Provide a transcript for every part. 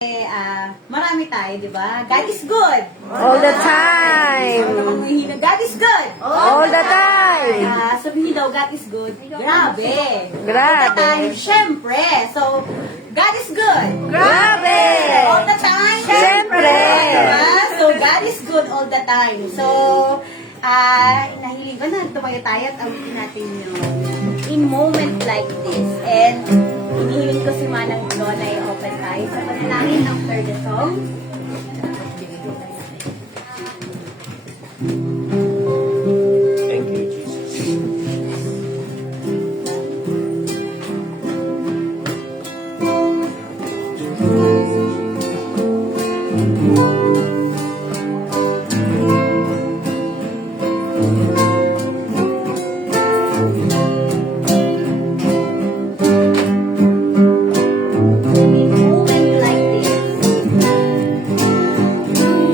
Marami tayo, di ba? God is good. All the time. God is good. All the time. Sabihin daw, God is good. Grabe. Grabe. All the time, syempre. So, God is good. Grabe. All the time, Syempre. Diba? So, God is good all the time. So, nahiling ko na tumayo tayo at awitin natin yung in moment like this. And, hinihiling ko si Manang Lola ay open tayo sa panalangin after the song. Thank you, Jesus. In moment like this.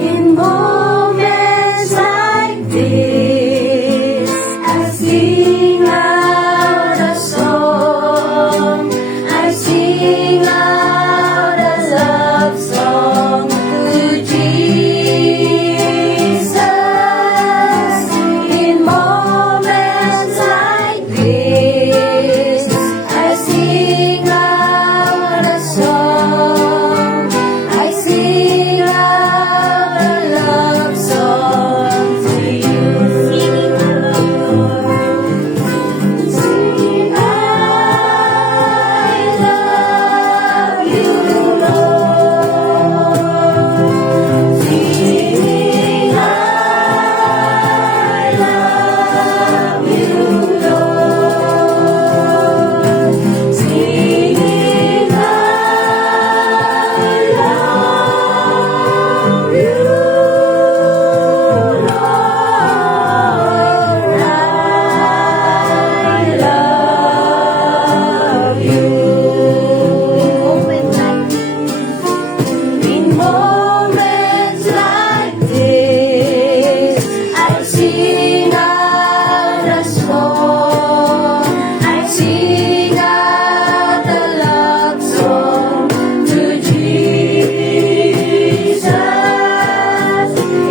In moments like this, I sing out a song. I sing out a love song to Jesus. In moments like this, I sing out a song. I sing out a love song to you. Sing, I love you, Lord. Sing, I love you, Lord. Singing, I love you, Lord. I love you. In moments like this, I sing out a song. I sing out a love song to Jesus.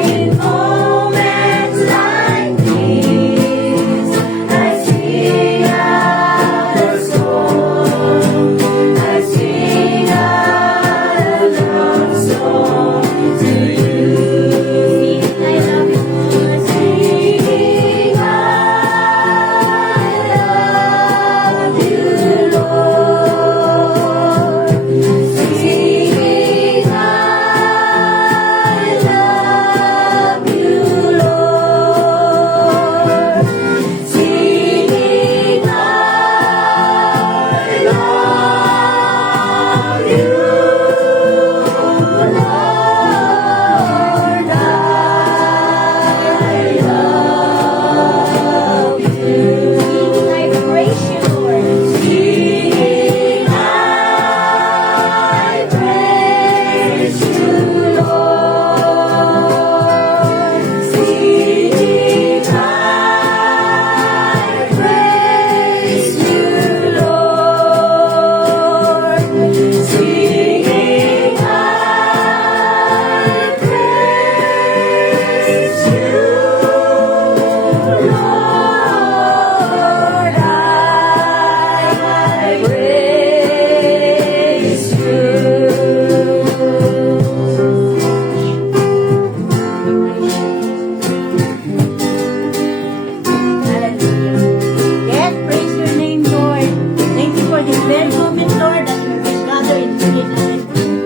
In moments like this, I sing out a song. I sing out a love song to you. I love you, singing, I love you, Lord. Singing, I love you, Lord. Singing, I love you, Lord. I love you. I praise you, Lord. Singing, I praise you, Lord. Singing, I praise you, Lord. Singing, I praise you, Lord. I praise Yes, praise your name, Lord. Thank you for this very moment, Lord, that we will gather in unity,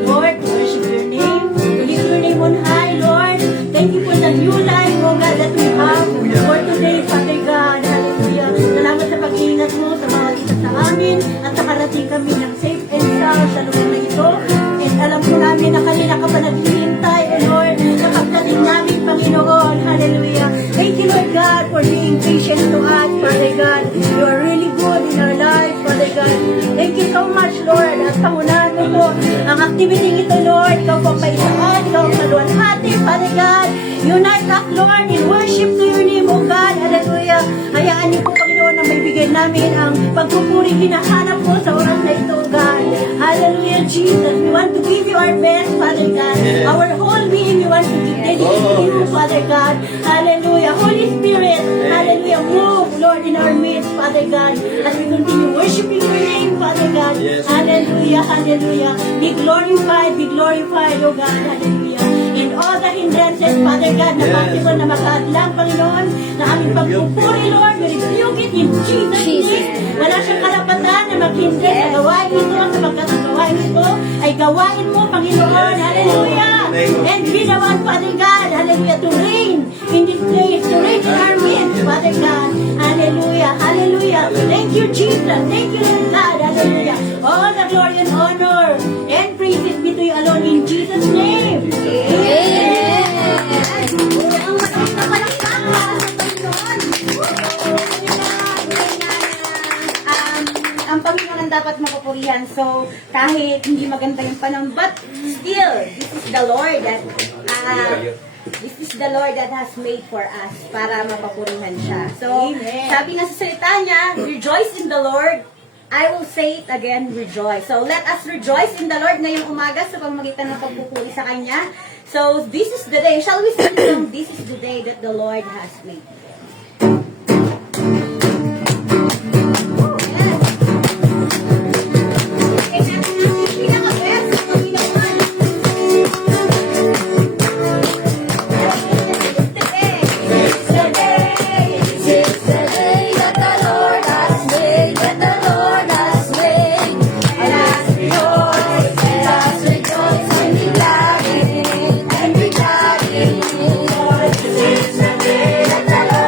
Lord, to worship your name, to lift your name on high, Lord. Thank you for the new life, oh God, that we have for today, Father God. Hallelujah. Salamat sa pag-iingat mo sa mga isa sa amin at nakarating kami ng safe and sound sa lugar na ito. And alam ko namin na kanina ka pa naghihintay, oh Lord, sa pagdating namin, Panginoon. Hallelujah. Thank you, Lord God, for being patient to us, Father God. You are really good in our lives, Father God. Thank you so much, Lord. At pangunahan mo po ang activity ito, Lord. Ikaw po ang paisaan, ikaw ang maluwalhati, Father God. Unite us, Lord, in worship to your name, O God. Hallelujah. Hayaan niyo po, Panginoon, na may bigay namin ang pagpupuring hinahanap po sa oras na ito, God. Hallelujah, Jesus. We want to give you our best, Father God. Yes. Our whole being, we want to dedicate to you, yes. Father God. Hallelujah. Holy Spirit, hallelujah. Move, Lord, in our midst, Father God. As we continue worshiping your name, Father God. Yes. Hallelujah, hallelujah. Be glorified, oh God. Hallelujah. In all the hindrances, Father God, na Yes. possible na makaadlang, Panginoon, na aming pagpupuri, Lord, we rebuke it in Jesus' name. Wala siyang karapatan na maghinder sa gawain ito, sapagkat ang gawain ito ay gawain mo, Panginoon. Hallelujah. And be the one, Father God, hallelujah, to reign in this place, to reign in our midst, Father God. Hallelujah, hallelujah. Thank you, Jesus. Thank you, Lord God. Hallelujah. All the glory and honor and praises be to you alone in Jesus' name. Ang Panginoon ang dapat mapupurihan. So, kahit hindi maganda yung panahon, but still, this is the Lord that has made for us para mapapurihan siya. So, Amen. sabi nga sa salita niya, rejoice in the Lord. I will say it again, rejoice. So, let us rejoice in the Lord ngayong umaga sa pamamagitan ng pagpupuri sa Kanya. So, this is the day. Shall we sing song, this is the day that the Lord has made. This is the day that the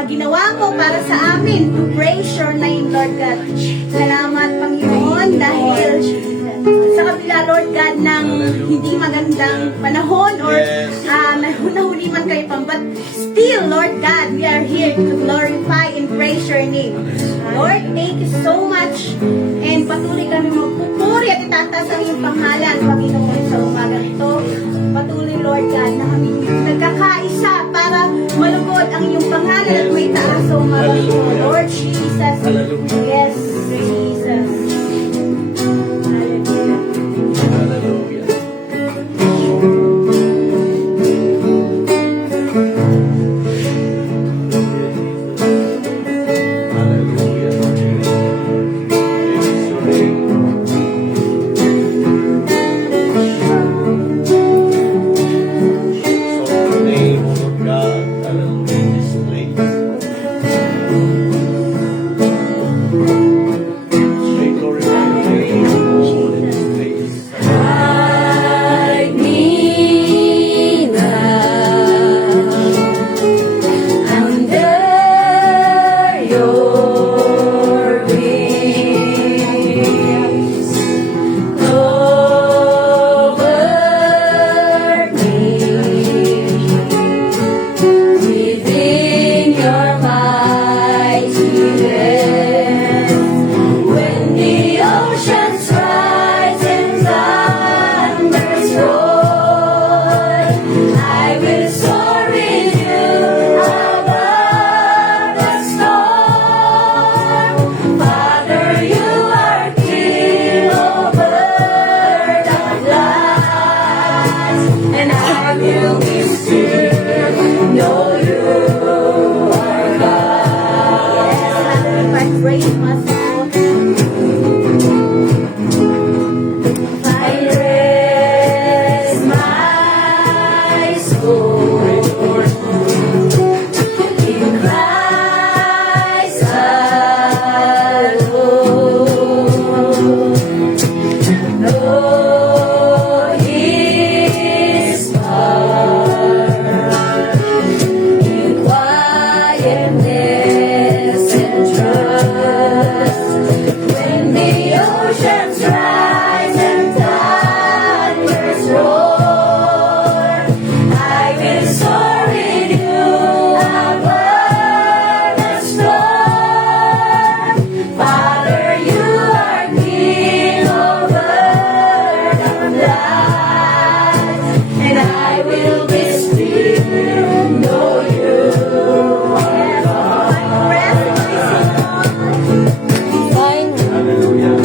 na ginawa mo para sa amin. To praise your name, Lord God. Salamat, Panginoon, dahil sa kabila, Lord God, ng hindi magandang panahon or nahuli man kayo pang, but still, Lord God, we are here to glorify and praise your name. Lord, thank you so much, and patuloy kami magpupuri at itataas ang iyong pangalan, Panginoon, sa umagang ito. Patuloy, Lord God, na kami nagkakaisa para malugod ang iyong pangalan at may taas sa umagang ito. Lord Jesus, yes, Jesus. Hallelujah. Hallelujah. Praise your name. Exalt your name, O Lord God. Hallelujah. In this place. We glorify your name, Lord, in this place. Hide me now under your wings. Cover me within your mighty hand. When the oceans rise and thunders roar, I will soar with you above the storm. Father, you are king over the lies, and I will be still, know you are God. Yes, I praise myself. I rest my soul in Christ alone. Know His power in quietness and trust. When the oceans rise and thunders roar, I will soar with you above the storm. Father, you are king over the lies, and I will be still, know you are God. Hallelujah.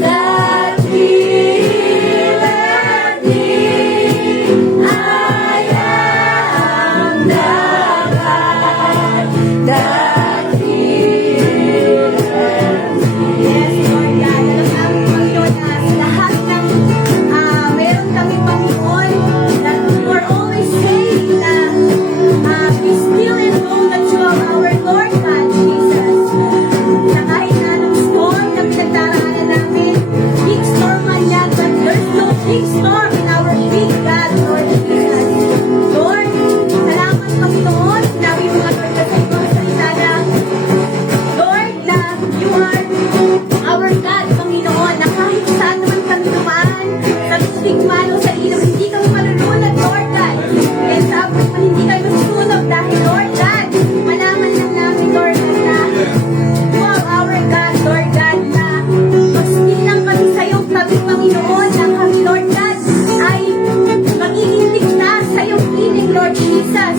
that healeth me. I am the God that healeth me. Yes, Lord God. Alam namin, Panginoon, na sa lahat ng meron kami, Panginoon, that you are always saying na be still and know that you are our Lord God, Jesus. Na kahit na anong storm na pinagdaraanan namin, big storm man yan, but there's no big storm in our big God, Lord Jesus. Lord, salamat, Panginoon. Sinabi mo nga, Lord, kasi ito sa salita na, Lord, na you are our God, Panginoon, na kahit saan naman kami dumaan, sa lustig man o sa ilaw, hindi kami malulunod, Lord God. Kaya sa abot man, hindi kami masusunog dahil, Lord God, malaman lang namin, Lord God, na you are our God, Lord God, na magstill lang kami sa iyong tabi, Panginoon, na kami, Lord God, ay magiging ligtas sa iyong piling, Lord Jesus.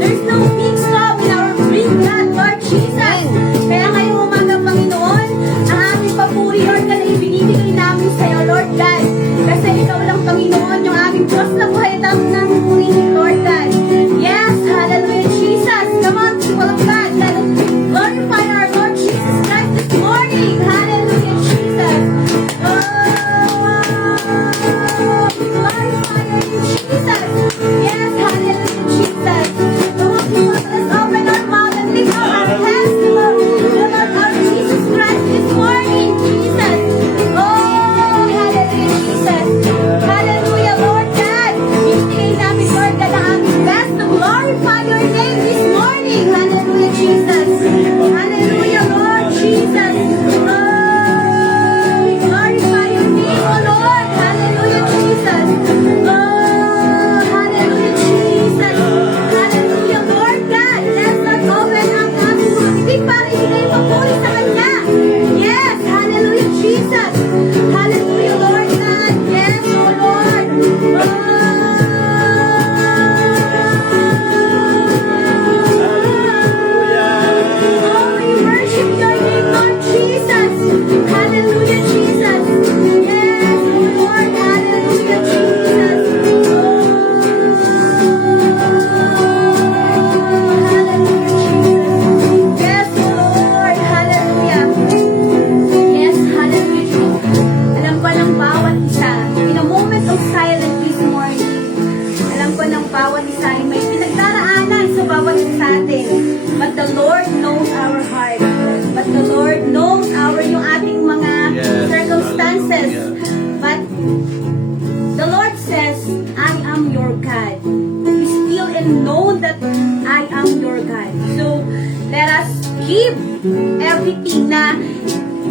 There's no big storm in our big God, Lord Jesus. Kaya ngayong umaga, Panginoon, ang aming papuri, Lord God, ay binibigay namin sa iyo, Lord God. Kasi ikaw lang, Panginoon, yung aming Diyos na buhay at aming namin purihin, Lord God. Yes, hallelujah, Jesus. Come on, people of God, let us glorify our Lord Jesus Christ this morning. Hallelujah, Jesus. Oh, we glorify you, Jesus. Yes, hallelujah, Jesus. Come on, people, let us open our mouth and lift up our hands to the Lord our Jesus Christ this morning, Jesus. Oh, hallelujah, Jesus. Hallelujah, Lord God. Ibigay namin, Lord God, ang aming best to glorify your name this morning. Hallelujah, Jesus. Hallelujah, Lord Jesus. Oh, we glorify your name, oh Lord. Hallelujah, Jesus. Oh, hallelujah, Jesus. Hallelujah, Lord God. Let's not open up aming mga bibig para ibigay papuri sa Kanya. Yes, hallelujah, Jesus. Hallelujah, Lord God. Yes, oh Lord. Oh, we worship your name, Lord Jesus. Hallelujah, Jesus. Yes, oh Lord. Hallelujah, Jesus. Hallelujah, Jesus. Yes, oh Lord. Hallelujah. Yes, hallelujah, Jesus. Alam ko ng bawat isa, in a moment of silence this morning, alam ko ng bawat isa ay may pinagdaraanan sa bawat isa sa atin. But the Lord knows our heart. But the Lord knows yung ating mga Yes. circumstances. Hallelujah. But the Lord says, I am your God. Be still and know that I am your God. So, let us give everything na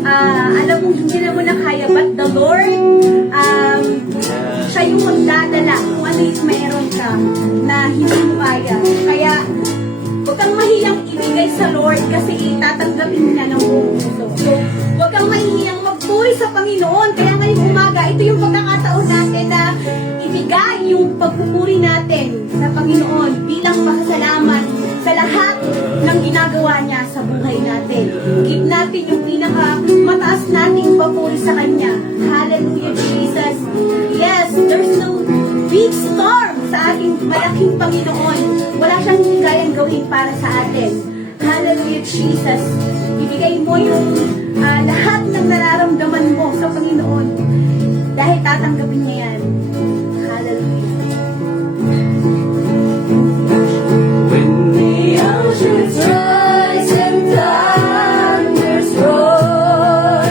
alam mo, hindi na mo na kaya, but the Lord, siya yung magdadala kung ano yung meron ka na hindi mo kaya. Kaya, huwag kang mahiyang ibigay sa Lord kasi tatanggapin niya ng buong puso. So, huwag kang mahiyang magpuri sa Panginoon. Kaya ngayong umaga, ito yung pagkakataon natin na ibigay yung pagpupuri natin sa Panginoon bilang pasasalamat sa lahat ng ginagawa niya sa buhay natin. Give natin yung pinakamataas nating papuri sa Kanya. Hallelujah, Jesus. Yes, there's no big storm sa ating malaking Panginoon. Wala siyang hindi kayang gawin para sa atin. Hallelujah, Jesus. Ibigay mo yung lahat ng nararamdaman mo sa Panginoon dahil tatanggapin niya yan. Hallelujah. When the oceans rise and thunders roar,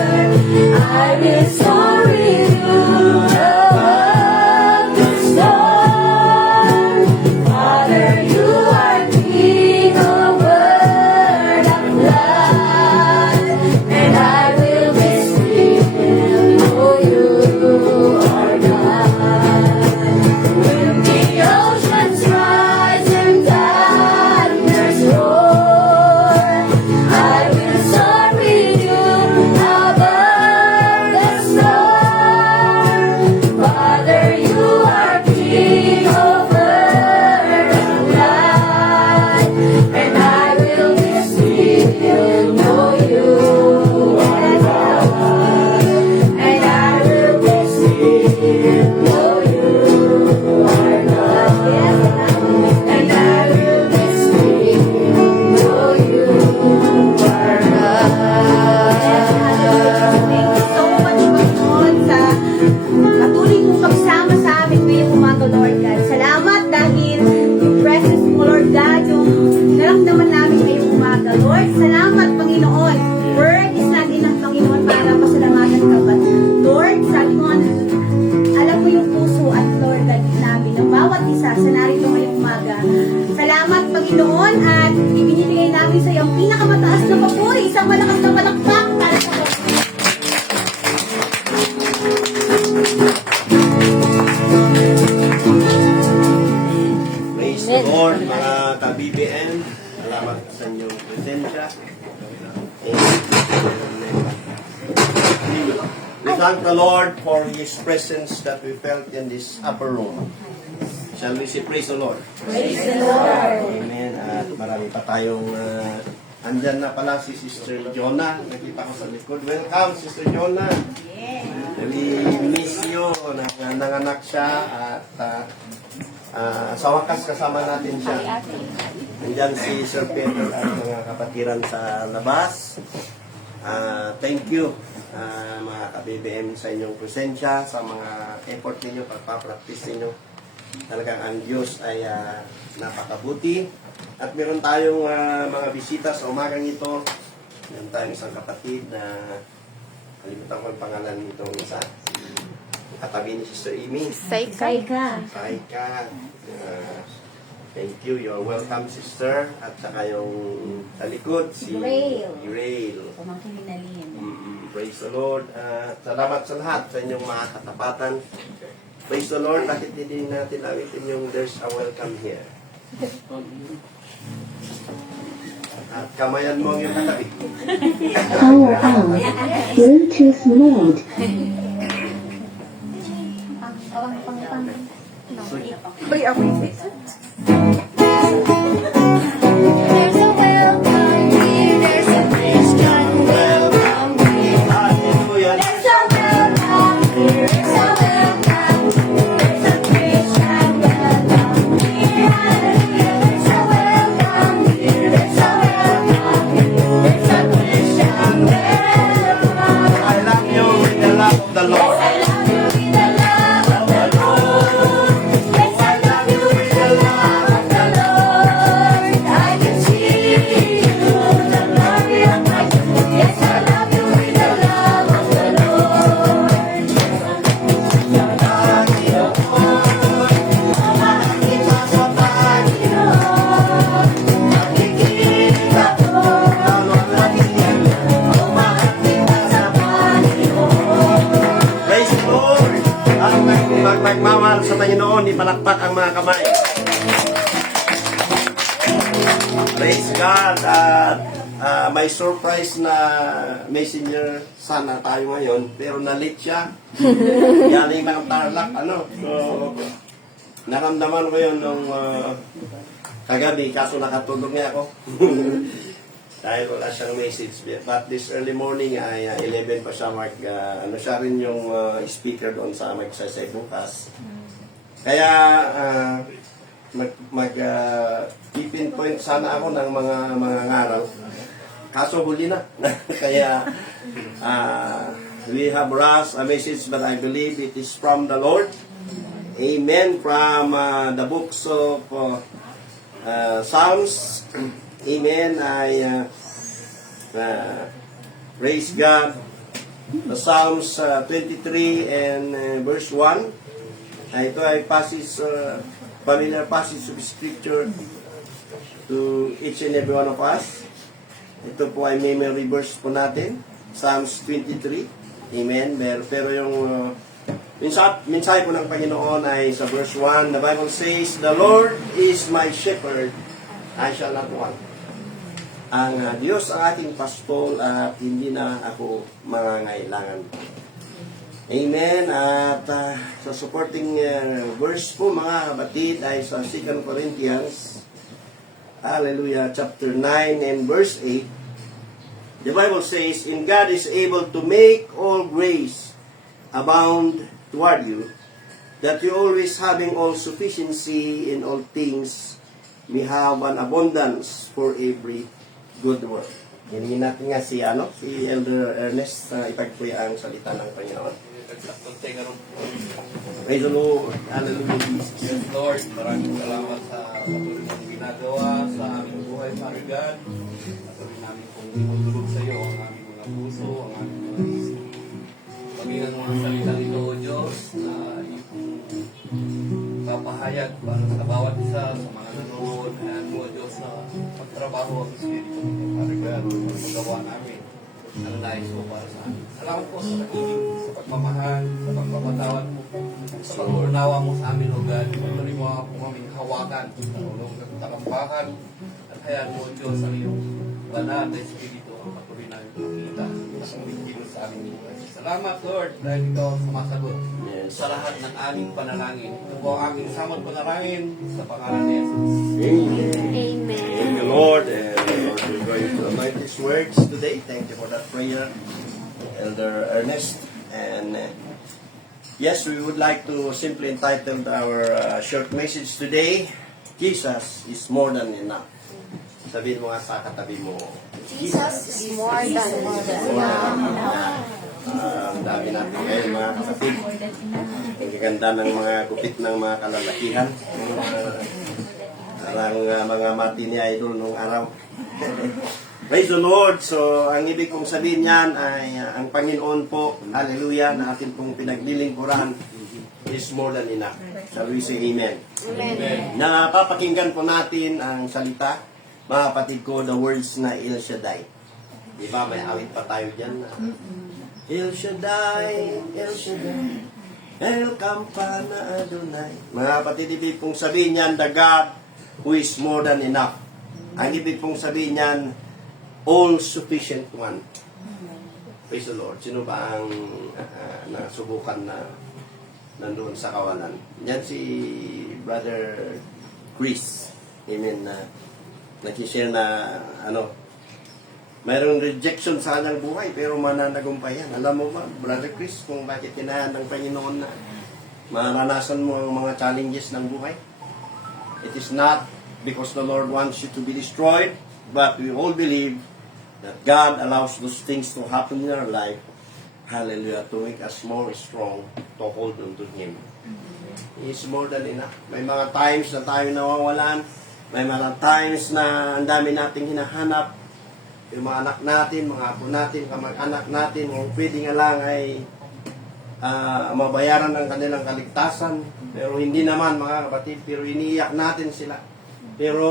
I will soar with you above the storm. Father, you are King over the flood, and I will be still, for you are God. When the oceans rise and thunders roar, I will soar with you above the storm. isang malakas na palakpak para sa Praise the Lord, mga ka-BBN. Salamat sa inyong presensya. We thank the Lord for His presence that we felt in this upper room. Shall we say, praise the Lord? Praise the Lord. Amen. At marami pa tayong andyan na pala si Sister Jonah. Nakita ko sa likod. Welcome, Sister Jonah. We miss you. Nanganak siya at sa wakas kasama natin siya. Nandiyan si Sir Peter at mga kapatiran sa labas. Thank you mga ka-BBM sa inyong presensya, sa mga effort ninyo, pagpapractice ninyo. Talagang ang Diyos ay napakabuti. At meron tayong mga bisita sa umagang ito. Meron tayong isang kapatid na kalimutan ko ang pangalan nitong isa. Katabi ni Sister Amy. Saika. Saika. Thank you. You're welcome, sister. At saka yung talikod, si Rail. Pamangkin ni Nalin. Praise the Lord. Salamat sa lahat sa inyong mga katapatan. Praise the Lord. Bakit hindi natin awitin yung there's a welcome here? At kamayan mo ang yung katabi. Power on. Bluetooth mode. There's a welcome here. There's a Christian welcome here. Hallelujah. There's a welcome here. There's a welcome. There's a Christian welcome here. Hallelujah. There's a welcome here. There's a welcome here. There's a Christian welcome. I love you with the love of the Lord. I love you with the love of the Lord. Yes, I love you with the love of the Lord. I can see you, the glory of my God. Yes, I love you with the love of the Lord. Umahangin sa Panginoon. Nakikinig ako. Umahangin sa Panginoon. Praise the Lord. Ang magmamahal sa Panginoon, ipalakpak ang mga kamay. Praise God. At may surprise na messenger sana tayo ngayon, pero na-late siya. Galing ng Tarlac, So, naramdaman ko yun nung kagabi, kaso nakatulog niya ako. Dahil wala siyang message. But this early morning ay 11 pa siya, Mark. Siya rin yung speaker doon sa Magsaysay bukas. Kaya ipinpoint sana ako ng mga ngaral. Kaso huli na. Kaya we have Ras a message, but I believe it is from the Lord. Amen. From the books of Psalms. Amen. I praise God. The Psalms 23 and verse 1. Ito ay passage, familiar passage of scripture to each and every one of us. Ito po ay memory verse po natin. Psalms 23. Amen. Pero yung mensahe po ng Panginoon ay sa verse 1. The Bible says, "The Lord is my shepherd, I shall not want." Ang Diyos ang ating pastol at hindi na ako mangangailangan. Amen. At sa supporting verse po mga kapatid ay sa 2 Corinthians, hallelujah, chapter 9 and verse 8. The Bible says, "And God is able to make all grace abound toward you, that you always having all sufficiency in all things may have an abundance for every good work." Hiningin natin nga si Elder Ernest na ipagpuya ang salita ng Panginoon. Praise the Lord. Hallelujah, Jesus. Yes, Lord, maraming salamat sa patuloy mong ginagawa sa aming buhay, Father God. Patuloy namin kung tinutulog sa iyo ang aming mga puso, ang aming mga isip. Maging ang mga salita nito, O Diyos, na makapahayag para sa bawat isa, sa mga nanonood. Hayaan mo, Diyos, na pagtrabaho ang Espiritu ninyo, Father God, magawa namin ang nais mo para sa amin. Salamat po sa pag-ibig, sa pagmamahal, sa pagpapatawad mo, sa pag-unawa mo sa amin, O God. Patuloy mo ako kaming hawakan sa ulong katakambakan at hayaan mo, Diyos, ang iyong banal na Espiritu ang patuloy namin makita at kumikilos sa aming buhay. Salamat, Lord, dahil ikaw ang sumasagot sa lahat ng aming panalangin. Ito po ang aming samot panalangin sa pangalan ni Jesus. Amen. Thank you, Lord. And Lord, we're going to anoint these words today. Thank you for that prayer, Elder Ernest. And yes, we would like to simply entitle our short message today, Jesus is more than enough. Sabihin mo nga sa katabi mo, Jesus is more than enough. Ang dami natin ngayon, mga kapatid. Ang gaganda ng mga gupit ng mga kalalakihan. Parang mga matini idol nung araw. Praise the Lord. So, ang ibig kong sabihin yan ay ang Panginoon po, hallelujah, na atin pong pinaglilingkuran is more than enough. Shall we say amen? Amen. Napapakinggan po natin ang salita, mga kapatid ko, the words na El Shaddai. Di ba, may awit pa tayo dyan. El Shaddai, El Shaddai, El Kampana Adonai. Mga kapatid, ibig pong sabihin yan, the God who is more than enough. Ang ibig pong sabihin yan, all-sufficient one. Praise the Lord. Sino ba ang nasubukan na nandoon sa kawalan? Yan si Brother Chris. Amen. Nag-share na mayroong rejection sa kanyang buhay pero mananagumpay yan. Alam mo ba, Brother Chris, kung bakit tinahan ng Panginoon na maranasan mo ang mga challenges ng buhay? It is not because the Lord wants you to be destroyed, but we all believe that God allows those things to happen in our life, hallelujah, to make us more strong to hold on to Him. He is more than enough. May mga times na tayo nawawalan, may mga times na ang dami nating hinahanap, yung mga anak natin, mga apo natin, kamag-anak natin, kung pwede nga lang ay mabayaran ang kanilang kaligtasan. Pero hindi naman, mga kapatid, pero iniiyak natin sila. Pero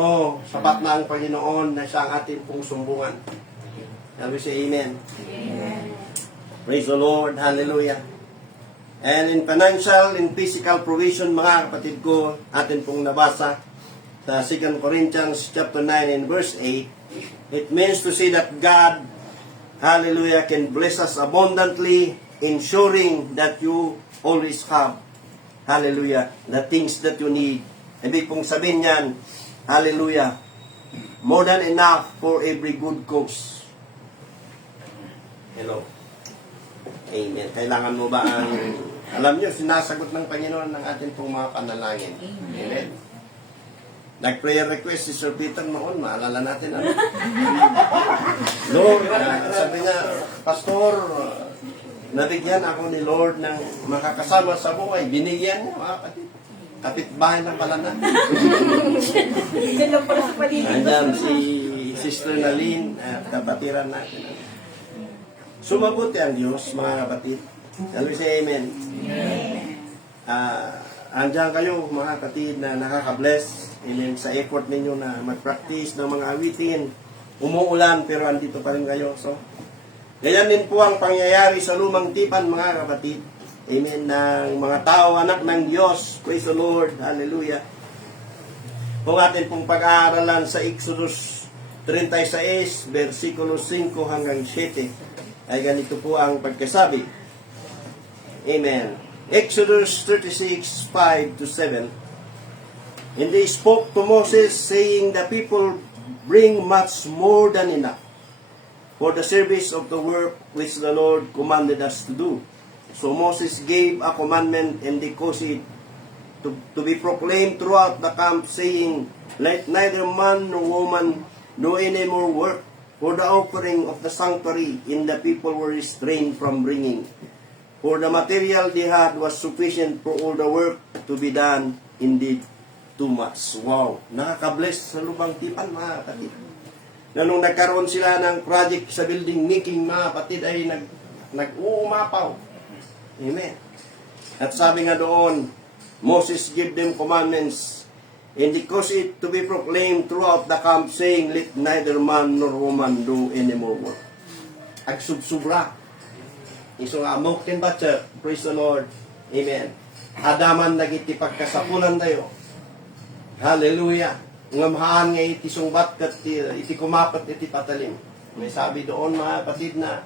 sapat na ang Panginoon na siya ang ating pong sumbungan. Sabi siya, amen. Amen. Praise the Lord, hallelujah. And in financial, in physical provision, mga kapatid ko, atin pong nabasa sa 2 Corinthians chapter 9 and verse 8, it means to say that God, hallelujah, can bless us abundantly, ensuring that you always have, hallelujah, the things that you need. Ibig pong sabihin yan, hallelujah, more than enough for every good cause. Hello. Amen. Kailangan mo ba ang, alam nyo, sinasagot ng Panginoon ng ating pong mga panalangin. Amen. Nag-prayer request si Sir Peter noon, maalala natin ano. Lord, sabi niya, Pastor, nabigyan ako ni Lord ng makakasama sa buhay. Binigyan niya, mga kapatid. Kapitbahay na pala na. Yan lang pala sa paligid. Andyan si Sister Naline, kapatiran natin. Sumagot ang Diyos, mga kapatid. Shall we say amen? Andyan kayo, mga kapatid, na nakaka-bless. Amen. Sa effort ninyo na mag-practice ng mga awitin. Umuulan, pero andito pa rin kayo. So, ganyan din po ang pangyayari sa lumang tipan, mga kapatid. Amen. Ng mga tao, anak ng Diyos. Praise the Lord. Hallelujah. Kung atin pong pag-aaralan sa Exodus 36, versikulo 5 hanggang 7, ay ganito po ang pagkasabi. Amen. Exodus 36, 5 to 7. And they spoke to Moses, saying, the people bring much more than enough for the service of the work which the Lord commanded us to do. So Moses gave a commandment, and they caused it to be proclaimed throughout the camp, saying, let neither man nor woman do any more work, for the offering of the sanctuary in the people were restrained from bringing. For the material they had was sufficient for all the work to be done, indeed too much. Wow! Nakaka-bless sa lubang tipan, mga kapatid. Na nung nagkaroon sila ng project sa building making, mga kapatid, ay nag-uumapaw. Amen. At sabi nga doon, Moses gave them commandments, and they caused it to be proclaimed throughout the camp, saying, let neither man nor woman do any more work. Agsubsubra. Iso nga, mountain batcher, praise the Lord. Amen. Adaman nagiti pagkasapulan tayo. Hallelujah. Nga mahaan nga iti sungbat kat iti kumapat iti patalim. May sabi doon mga kapatid na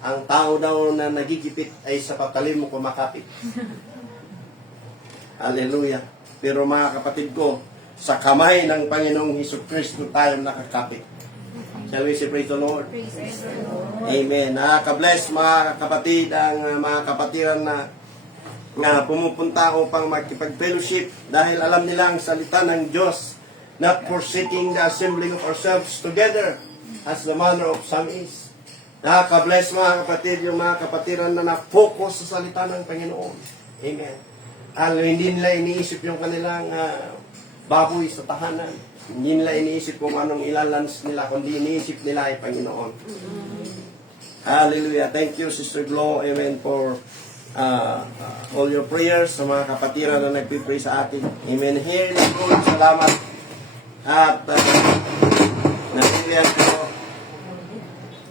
ang tao daw na nagigipit ay sa patalim mo kumakapit. Hallelujah. Pero mga kapatid ko, sa kamay ng Panginoong Hesukristo tayo nakakapit. Shall we say praise the Lord? Amen. Nakaka-bless mga kapatid ang mga kapatiran na pumupunta upang makipag-fellowship dahil alam nila ang salita ng Diyos, not forsaking the assembling of ourselves together as the manner of some is. Nakaka-bless mga kapatid yung mga kapatiran na na-focus sa salita ng Panginoon. Amen. Hindi nila iniisip yung kanilang baboy sa tahanan. Hindi nila iniisip kung anong ilalans nila, kundi iniisip nila ay Panginoon. Hallelujah. Thank you, Sister Glo, amen, for all your prayers sa mga kapatiran na nagpipray sa atin. Amen. Here is Lord, salamat. At nabigyan ko,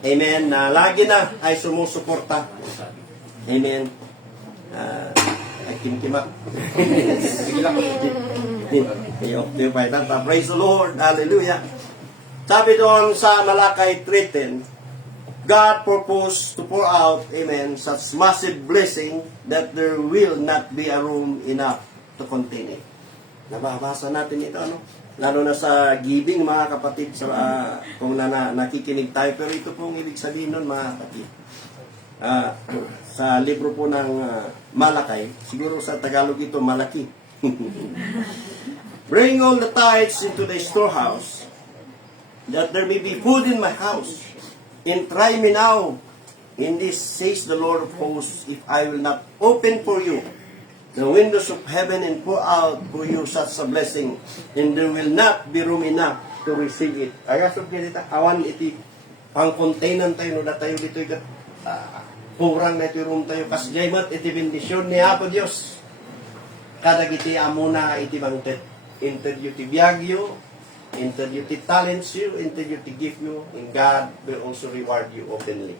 amen, na lagi na ay sumusuporta. Amen. Ay kimkimat. Praise the Lord. Hallelujah. Sabi doon sa Malakay 3:10, God purposed to pour out, amen, such massive blessing that there will not be a room enough to contain it. Nababasa natin ito, ano? Lalo na sa giving, mga kapatid, sa, kung nakikinig tayo. Pero ito pong ibig sabihin nun, mga kapatid. Sa libro po ng Malakay, siguro sa Tagalog ito, Malaki. Bring all the tithes into the storehouse, that there may be food in my house. And try me now, in this says the Lord of hosts, if I will not open for you the windows of heaven and pour out for you such a blessing, and there will not be room enough to receive it. Agasok kita, awan iti, pang-containan tayo, no na tayo dito, kurang na ito room tayo, kasjaymat iti bendisyon ni Apo Diyos. Kadag iti amuna iti bangtet, interview ti biagyo, interview ti talents you, interview ti gift you, and God will also reward you openly.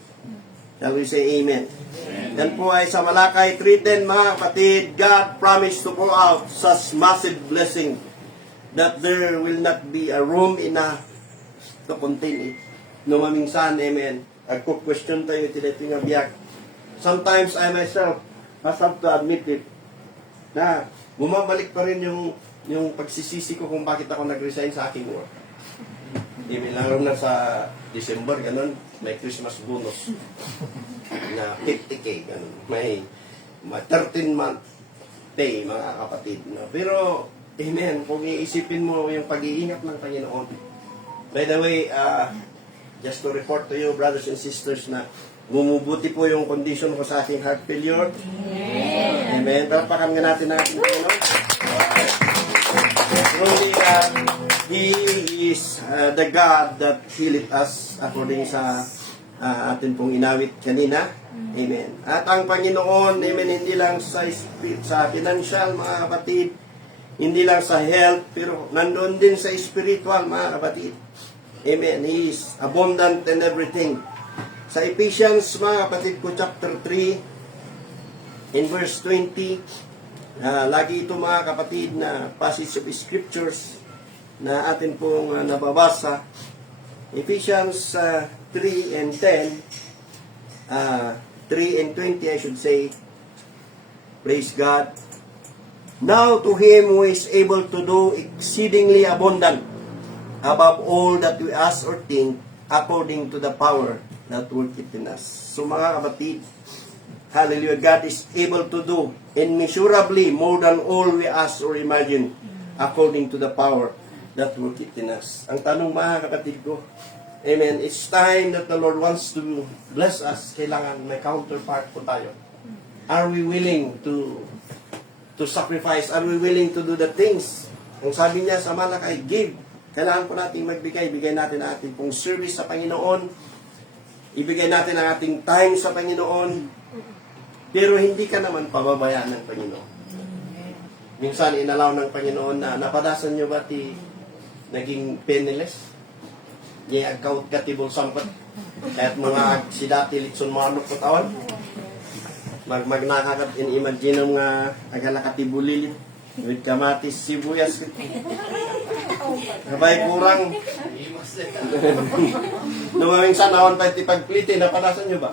Shall we say amen? Yan po ay sa Malakay 3:10, mga kapatid, God promised to pour out such massive blessing that there will not be a room enough to contain it. No maminsan, amen. Agko-question tayo iti dito nga biyak. Sometimes I myself must have to admit it na bumabalik pa rin yung pagsisisi ko kung bakit ako nag-resign sa aking work. Lalo na sa December, ganun, may Christmas bonus na 50K, ganun. May 13-month pay, mga kapatid. No? Pero, amen, kung iisipin mo yung pag-iingat ng Panginoon. By the way, just to report to you, brothers and sisters, na bumubuti po yung condition ko sa aking heart failure. Amen. Talapakan nga natin ang ating Panginoon. Truly, He is the God that healed us according sa atin pong inawit kanina. Amen. At ang Panginoon, amen, hindi lang sa financial, mga kapatid, hindi lang sa health, pero nandoon din sa spiritual, mga kapatid. Amen. He is abundant in everything. Sa Ephesians, mga kapatid ko, chapter 3, in verse 20, lagi ito, mga kapatid, na passage of scriptures na atin pong nababasa. Ephesians 3 and 10, 3 and 20, I should say. Praise God. Now to Him who is able to do exceedingly abundant above all that we ask or think, according to the power that worketh in us. So mga kapatid, hallelujah, God is able to do immeasurably more than all we ask or imagine, according to the power that worketh in us. Ang tanong, mga kapatid ko, amen, it's time that the Lord wants to bless us. Kailangan may counterpart po tayo. Are we willing to sacrifice? Are we willing to do the things? Ang sabi niya sa Malakay, give. Kailangan po natin magbigay. Bigay natin ang ating pong service sa Panginoon. Ibigay natin ang ating time sa Panginoon. Pero hindi ka naman pababayaan ng Panginoon. Minsan inalaw ng Panginoon na napadasan nyo ba naging penniless? Di agkaut katibol sampat. Kahit mga si dati litson manok ko tawan. Magnakakat in-imagine nga agala katibulilit. With kamatis, sibuyas. Kabay kurang. Imas eh. Lumaming sanahon pa ipagpliti, napadasan nyo ba?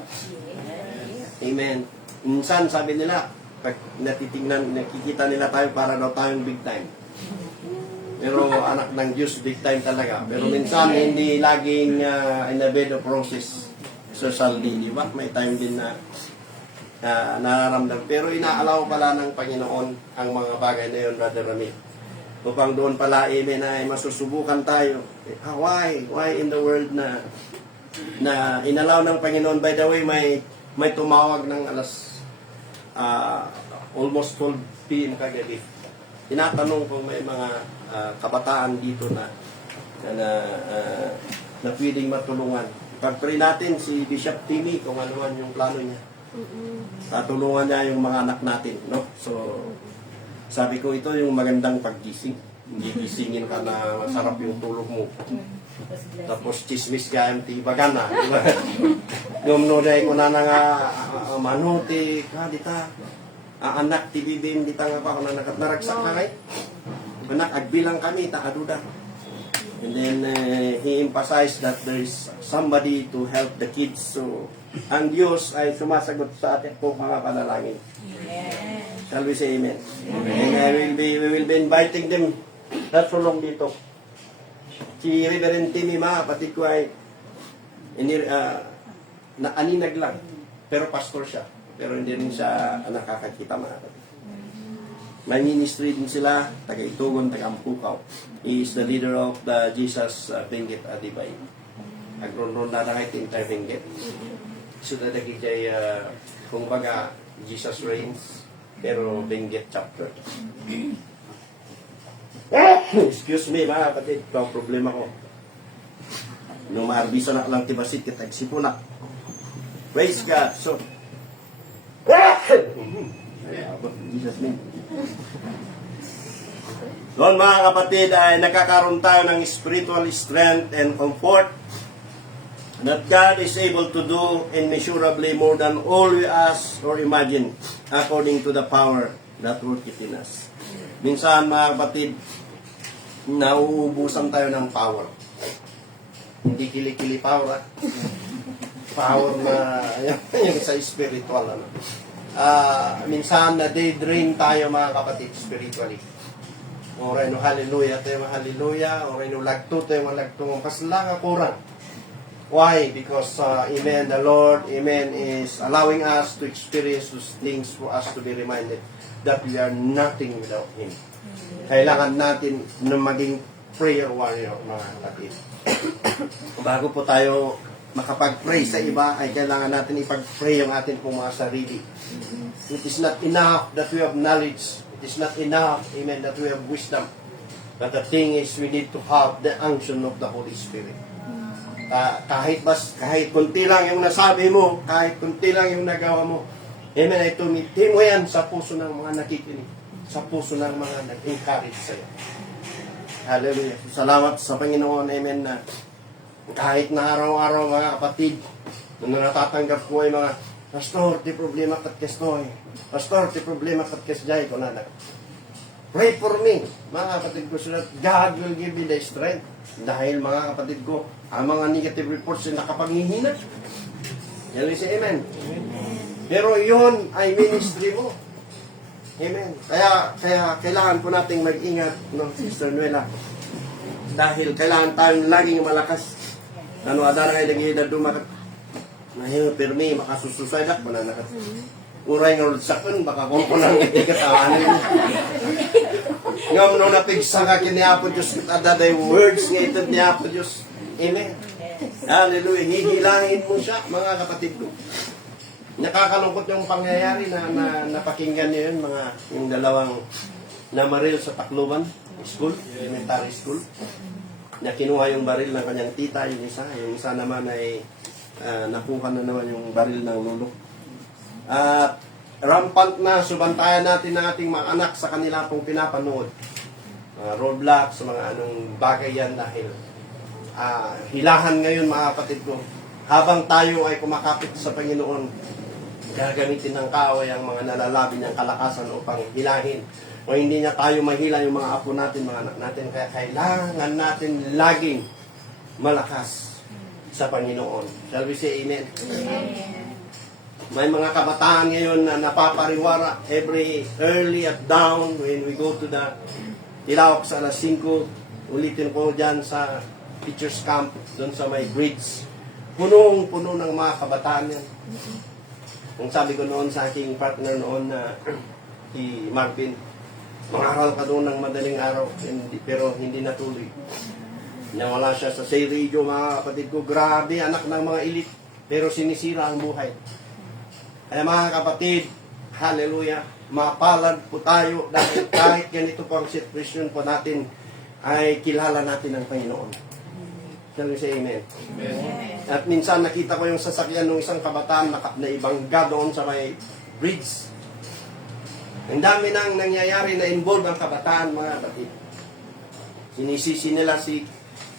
Amen. Minsan sabi nila, pag nakikita nila tayo para daw tayong big time. Pero anak ng Diyos, big time talaga. Pero minsan hindi laging in a bed of roses. Socially, di ba? May time din na nararamdam. Pero inaalaw pala ng Panginoon ang mga bagay na yun, Brother Ramil. Upang doon pala, amen, ay masusubukan tayo. Why? Why in the world na inalaw ng Panginoon? By the way, may tumawag ng alas almost 12 p.m. kagabi. Tinatanong kung may mga kabataan dito na pwedeng matulungan. Pag-pray natin si Bishop Timmy kung ano man yung plano niya. Tatulungan niya yung mga anak natin, no? So, sabi ko ito yung magandang paggising. Hindi gisingin ka na masarap yung tulog mo. Tapos chismis ka yung tibagan na. Diba? Yung noday ko na nga manuti, dita. Anak, tibibim, dita nga pa ako na naragsak na kay. Anak, agbilang kami, takaduda. And then, he emphasized that there is somebody to help the kids. So, ang Diyos ay sumasagot sa ating po mga panalangin. Shall we say amen? And we will be inviting them. That's so long dito. Si Reverend Timmy, mga kapatid ko ay aninag lang. Pero pastor siya. Pero hindi rin siya nakakakita, mga kapatid. May ministry din sila, taga-Itugon, taga-Ampukaw. He is the leader of the Jesus Benguet Adibay. Agron-ron na kahit inter-Benguet. So, dadagi kay, kung baga, Jesus reigns, pero Benguet chapter. Excuse me, mga kapatid, ito ang problema ko. Nung maarbisa na lang tibasit, kitagsipo na. Praise God. So, Jesus name. Doon mga kapatid ay nakakaroon tayo ng spiritual strength and comfort that God is able to do immeasurably more than all we ask or imagine according to the power that worketh in us. Minsan mga kapatid, nauubusan tayo ng power. Hindi kili-kili power, power na yung sa spiritual. Minsan na day-drain tayo mga kapatid spiritually. Oray no hallelujah tayo hallelujah, oray no lagto tayo lagto kaslang kurang. Why? Because amen, the Lord, amen, is allowing us to experience those things for us to be reminded that we are nothing without Him. Kailangan natin na maging prayer warrior mga kapatid. Bago po tayo makapag-pray sa iba, ay kailangan natin ipag-pray yung atin pong mga sarili. It is not enough that we have knowledge. It is not enough, amen, that we have wisdom. But the thing is, we need to have the unction of the Holy Spirit. Kahit kunti lang yung nasabi mo, kahit kunti lang yung nagawa mo, amen, ay tumiti mo yan sa puso ng mga nakikinig, sa puso ng mga nag-encourage sa'yo. Hallelujah. Salamat sa Panginoon, amen, na kahit na araw-araw mga kapatid, na natatanggap ko ay mga Pastor, ti problema kat kestoy. Pastor, ti problema kat kesjay ko na. Pray for me. Mga kapatid ko sila, God will give me the strength. Dahil mga kapatid ko, ang mga negative reports ay nakapaghihina. Yan rin si amen. Pero yun ay ministry mo. Amen. Kaya kailangan po nating mag-ingat, no, Sister Nuela. Dahil kailangan tayong laging malakas. Ano, adara ngay lagi na dumakat. Nahiyo, permi, makasususay na, mananakat. Uray nga ulit sakon, baka kung ko lang itikatawanin mo. Nga mo nung napigsa ka kiniapo Diyos, adaday words nga ito niyapo Diyos. Amen. Hallelujah. Hihilangin mo siya, mga kapatid ko. Nakakalungkot yung pangyayari na napakinggan niyo yun, yung dalawang namaril sa Tacloban School, elementary school. Na kinuha yung baril ng kanyang tita, yung isa naman ay nakuha na naman yung baril ng lolo. rampant na, subantayan natin ang ating mga anak sa kanila pong pinapanood. Mga roadblocks, mga anong bagay yan dahil hilahan ngayon mga kapatid ko. Habang tayo ay kumakapit sa Panginoon, gagamitin ng kaaway ang mga nalalabi niyang kalakasan upang hilahin. O hindi niya tayo mahila yung mga apo natin, mga anak natin. Kaya kailangan natin laging malakas sa Panginoon. Shall we say amen? May mga kabataan ngayon na napapariwara every early at down when we go to the Ilawak sa alas 5. Ulitin ko dyan sa teacher's camp, doon sa may bridge. Punong-puno ng mga kabataan yan. Kung sabi ko noon sa aking partner noon na si Marvin, mangaral ka doon ng madaling araw, pero hindi natuloy. Nawala siya sa say radio, mga kapatid ko. Grabe, anak ng mga elite, pero sinisira ang buhay. Kaya mga kapatid, hallelujah, mapalad po tayo dahil kahit ganito po ang sitwasyon po natin, ay kilala natin ang Panginoon. Shall we say amen? Amen. At minsan nakita ko yung sasakyan ng isang kabataan na ibangga doon sa may bridge. Ang dami nang nangyayari na involved ang kabataan, mga kapatid. Sinisisi nila si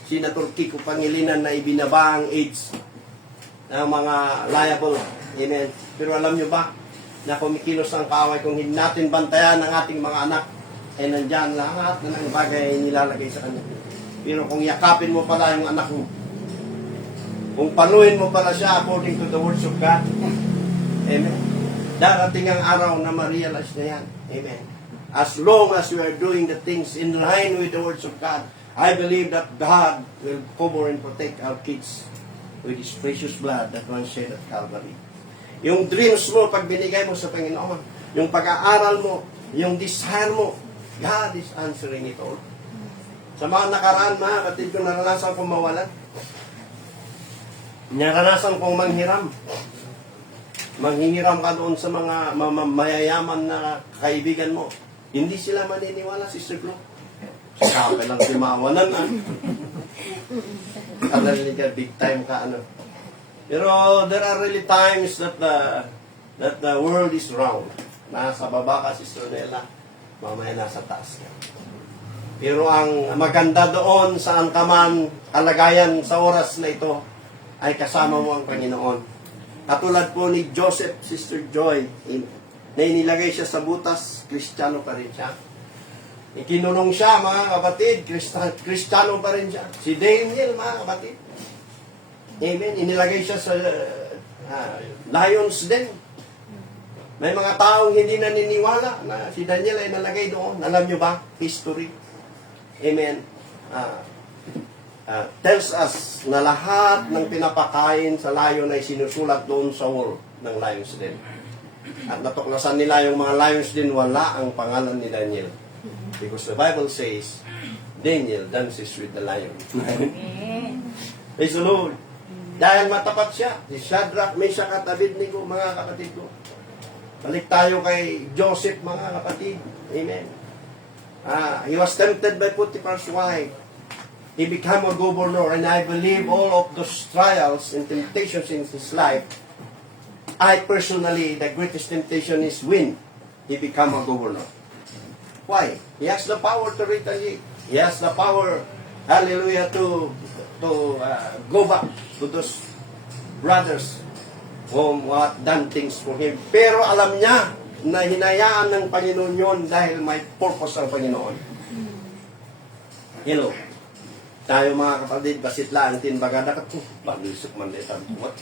Senator Kiko Pangilinan na ibinaba ang age ng mga liable. Amen. Pero alam nyo ba na kumikilos ang kaaway kung hindi natin bantayan ang ating mga anak, ay nandyan lahat na ng bagay ay nilalagay sa kanya. Pero kung yakapin mo pala yung anak mo, kung panuhin mo pala siya according to the words of God, amen. Darating ang araw na ma-realize na yan. Amen. As long as we are doing the things in line with the words of God, I believe that God will cover and protect our kids with His precious blood that once shed at Calvary. Yung dreams mo, pag binigay mo sa Panginoon, yung pag-aaral mo, yung desire mo, God is answering it all. Sa mga nakaraan, mga kapatid ko, naranasan kong mawalan. Naranasan kong manghiram. Manghihiram ka doon sa mga mayayaman na kaibigan mo. Hindi sila maniniwala, Sister Glo. Sa kape lang simawanan, ah. Kalali ka, big time ka, ano. Pero there are really times that the world is round. Nasa baba ka, Sister Nela, mamaya nasa taas ka. Pero ang maganda doon, saan ka man kalagayan sa oras na ito, ay kasama mo ang Panginoon. Katulad po ni Joseph, Sister Joy, na inilagay siya sa butas, Kristiyano pa rin siya. Ikinulong siya, mga kapatid, Kristiyano pa rin siya. Si Daniel, mga kapatid. Amen. Inilagay siya sa lions den. May mga taong hindi naniniwala na si Daniel ay nalagay doon. Alam nyo ba? History. Amen. Tells us na lahat ng pinapakain sa lion ay sinusulat doon sa wall ng lions den. At natuklasan nila yung mga lions din, wala ang pangalan ni Daniel. Because the Bible says, Daniel dances with the lion. Praise the Lord. Dahil matapat siya, si Shadrach, Meshach at Abednego, mga kapatid ko. Balik tayo kay Joseph, mga kapatid. Amen. He was tempted by Potiphar's wife. He became a governor, and I believe all of those trials and temptations in his life, I personally, the greatest temptation is when he become a governor. Why? He has the power to retaliate. He has the power, hallelujah, to go back to those brothers who had done things for him. Pero alam niya na hinayaan ng Panginoon yun dahil may purpose ang Panginoon. Hello. Tayo mga kapatid, basit lang tinbaga na kat, balisok man dito ang buwan.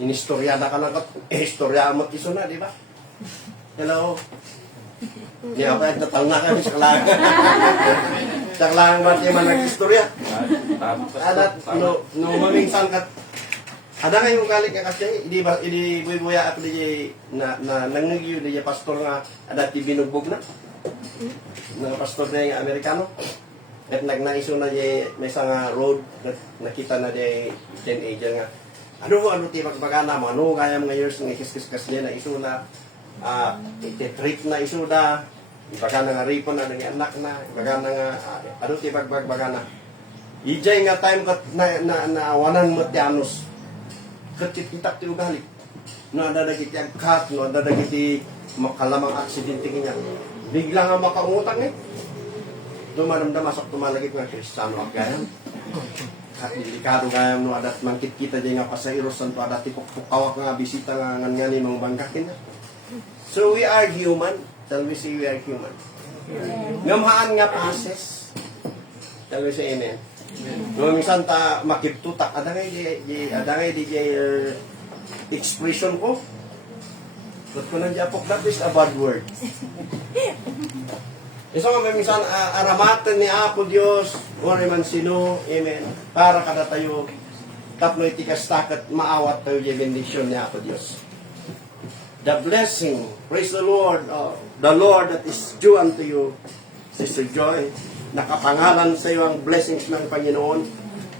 Inistorya na ka lang kat, istorya ang mag-iso na, di ba? Hello. Di ako kahit natal na kami sa kalangan. Sa kalangan ba't yung mga nag-istorya? Adat, no mamingsan kat, ada nga yung galing ka kasi, hindi buya ako di nangyay di pastor nga, adat di binugbog na. Nga pastor na yung Amerikano. At nagnaiso na di, may isang road, nakita na di teenager nga. Ano ti magbagana mo, ano kaya mga years ng ikis-kiskas niya na iso na, iti-trip na iso na, ibaga na nga ripon na, ng anak na, ibaga na nga, ano ti magbagana. Ijay nga time kat na awanan mo ti anos, katipitak ti ugali. no ada dagiti agkat, no ada dagiti makalamang aksidente niya. Bigla nga makaungutang eh. Dumaramdam masak tumalagit nga Kristiyano at gayam. Delikado gayam no adat mangkit kita di nga pasairos santo adat tipok-pukawak nga bisita nga ngani mong bangkakin na. So we are human. Shall we say we are human? Ngamahan nga process. Shall we say amen? No minsan ta makiptutak adangay di expression ko. But kung nandiapok that is a bad word. Isa nga minsan aramatan ni Apo Diyos, o man sino, amen, para kada tayo tapnoy tikastakat maawat tayo yung bendisyon ni Apo Diyos. The blessing, praise the Lord that is due unto you, Sister Joy, nakapangalan sa iyo ang blessings ng Panginoon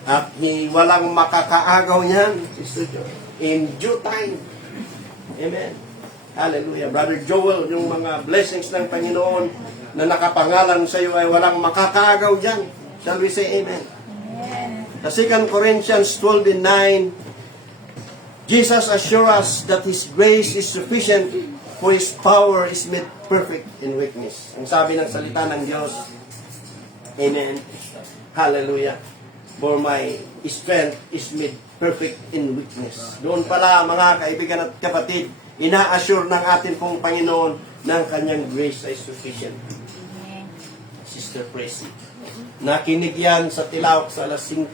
at walang makakaagaw niyan, Sister Joy, in due time. Amen. Hallelujah. Brother Joel, yung mga blessings ng Panginoon na nakapangalan sa iyo ay walang makakaagaw dyan. Shall we say amen? Sa 2 Corinthians 12:9, Jesus assures us that His grace is sufficient for His power is made perfect in weakness. Ang sabi ng salita ng Diyos, amen. Hallelujah. For my strength is made perfect in weakness. Doon pala mga kaibigan at kapatid, ina-assure ng atin pong Panginoon ng kanyang grace ay sufficient. Sister Presi. Nakinig yan sa Tilawak sa alas 5.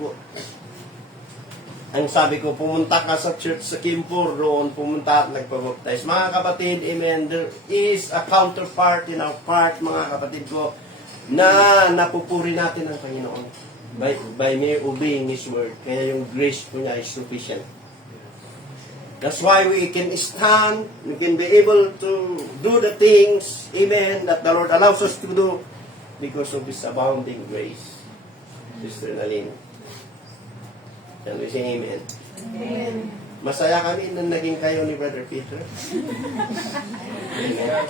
Ang sabi ko, pumunta ka sa church sa Kimpur, roon pumunta at nagpabaptize. Mga kapatid, amen, there is a counterpart in our part, mga kapatid ko, na napupuri natin ang Panginoon by me obeying His word. Kaya yung grace po niya is sufficient. That's why we can stand, we can be able to do the things, amen, that the Lord allows us to do because of His abounding grace. Sister Nalin. Shall we say amen? Amen. Masaya kami nang naging kayo ni Brother Peter. Amen.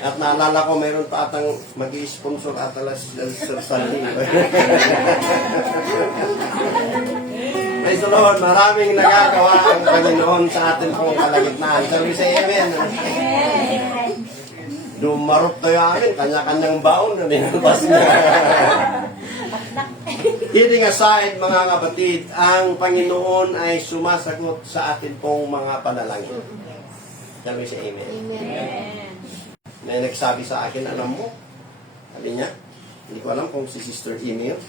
At naalala ko, mayroon pa atang mag-i-sponsor atalas sa Sunday. Praise the Lord, maraming nagagawa ang Panginoon sa atin pong kalagitnaan. Shall we say amen? Dumarot tayo amin, kanya-kanyang baon na ninalpas niya. Kidding aside, mga kapatid, ang Panginoon ay sumasagot sa atin pong mga panalangin. Shall we say amen? Amen. May nagsabi sa akin, alam mo, sabi niya, hindi ko alam kung si Sister Amy yun.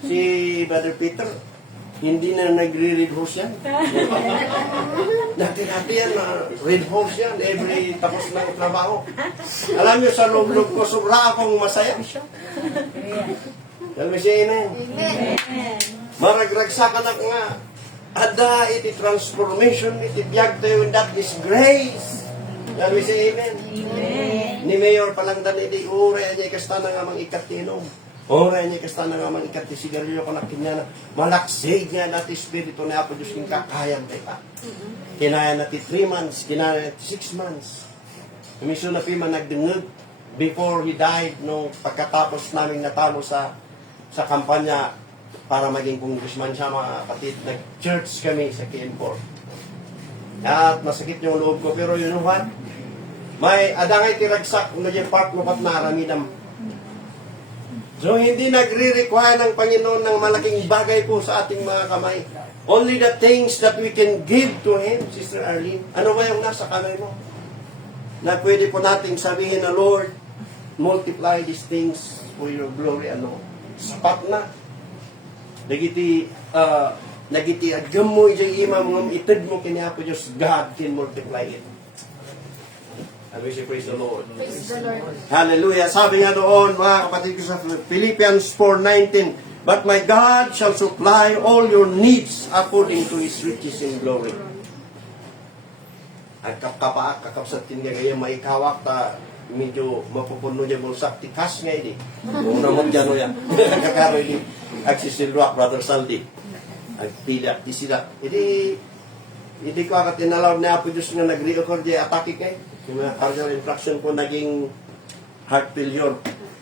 Si Brother Peter, hindi na nagre-read horse yan. Dati-dati yan, read horse yan, every tapos ng trabaho. Alam niyo, sa loob-loob ko, sobra akong masaya. Shall we say amen? Amen. Maragragsakan ako nga. Ada, iti transformation, iti biyag tayo, and that is grace. Shall we say amen? Amen. Ni Mayor Palangdan, iti ure niya ikasta na nga mang ikatinom. Ore niya ikasta na nga mang ikati sigarilyo ko nakin niya na malaksig niya natin espiritu ni Apo Diyos king kakayang tayo pa. Kinaya natin 3 months, kinaya natin 6 months. Miso na pima nagdengag before he died nung pagkatapos namin natalo sa kampanya para maging congressman siya, mga kapatid. Nag-church kami sa Kimpor. At masakit yung loob ko, pero you know what? May adangay tiragsak na yung part mo pat naramidam. So, hindi nagre-require ng Panginoon ng malaking bagay po sa ating mga kamay. Only the things that we can give to Him, Sister Arlene. Ano ba yung nasa kamay mo? Na pwede po nating sabihin na, Lord, multiply these things for your glory alone. Sapat na. Nagiti agam mo ijay imam ngam itid mo kiniya po Diyos, God can multiply it. And we say praise the Lord. Praise the Lord. Hallelujah. Sabi nga doon, mga kapatid ko sa Philippians 4:19, but my God shall supply all your needs according to His riches in glory. At kakapsatin nga kayo, maikawak ta, medyo mapupuno niya bulsak, tikas nga ini. Una mo dyan o yan. Kakaro ini, agsisilwak, Brother Saldi. Agpilak, disilak. Hindi ko akat inalaw na Apo Diyos nga nag-reoccur di atake kay. Yung mga cardiac infraction po naging heart failure.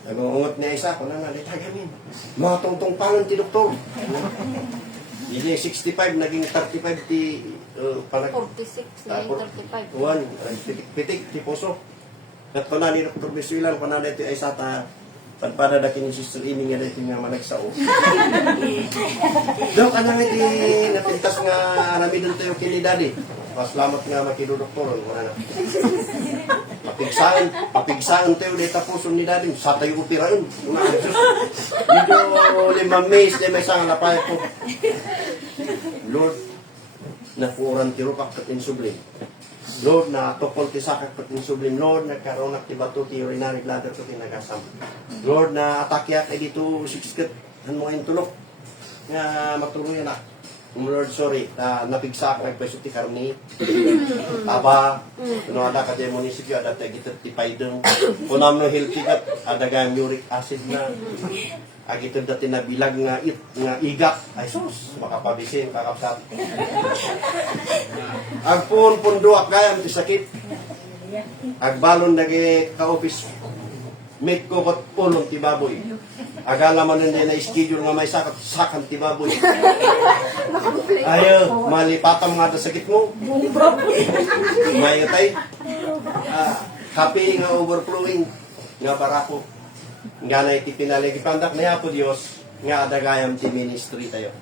Nag-uungot niya isa, kung na nalitagamin. Mga tungtong pangan ti doktor. Hindi 65, naging 35 ti Palag 46, Tapos, 35. Juan, pitik, tiposo. At kuna ni Dr. Bisuilan, kuna na ito ay sata, pagpada da kini Sister Amy nga dito nga managsao. Dok, anang iti napintas nga ramidon tayo kini daddy. Pasalamat nga makidudoktoron, wala na. Papigsaan tayo dito puso ni daddy, sa tayo upiraon. Medyo 5 meses, di may isang napay po. Lord, napuuran tiro kakot insublim. Lord, na tokol ti sakak pat insublim. Lord, nagkaroon aktibato ti urinary bladder to tinagasam. Lord, na atakya kay dito siksket han mo intulok. Nga matuluyan na. Lord, sorry, na napigsak nagpeso ti karni. Aba, no ada ka di munisipyo ada ta gitet ti paydeng. Kunam no healthy kat ada gayam uric acid na. Agito dati na bilag nga igak ay sus makapabisin kakapsat. Agpun punduak gayam ti sakit. Agbalon nagi ka office mate ko kot pulong ti baboy. Agala man hindi na schedule nga may sakan ti baboy. Ayo, malipatam nga da sakit mo. May tay. Kape nga overflowing nga barako. Nga na iti pinalagi pandak niya po Diyos nga adagayam ti ministry tayo.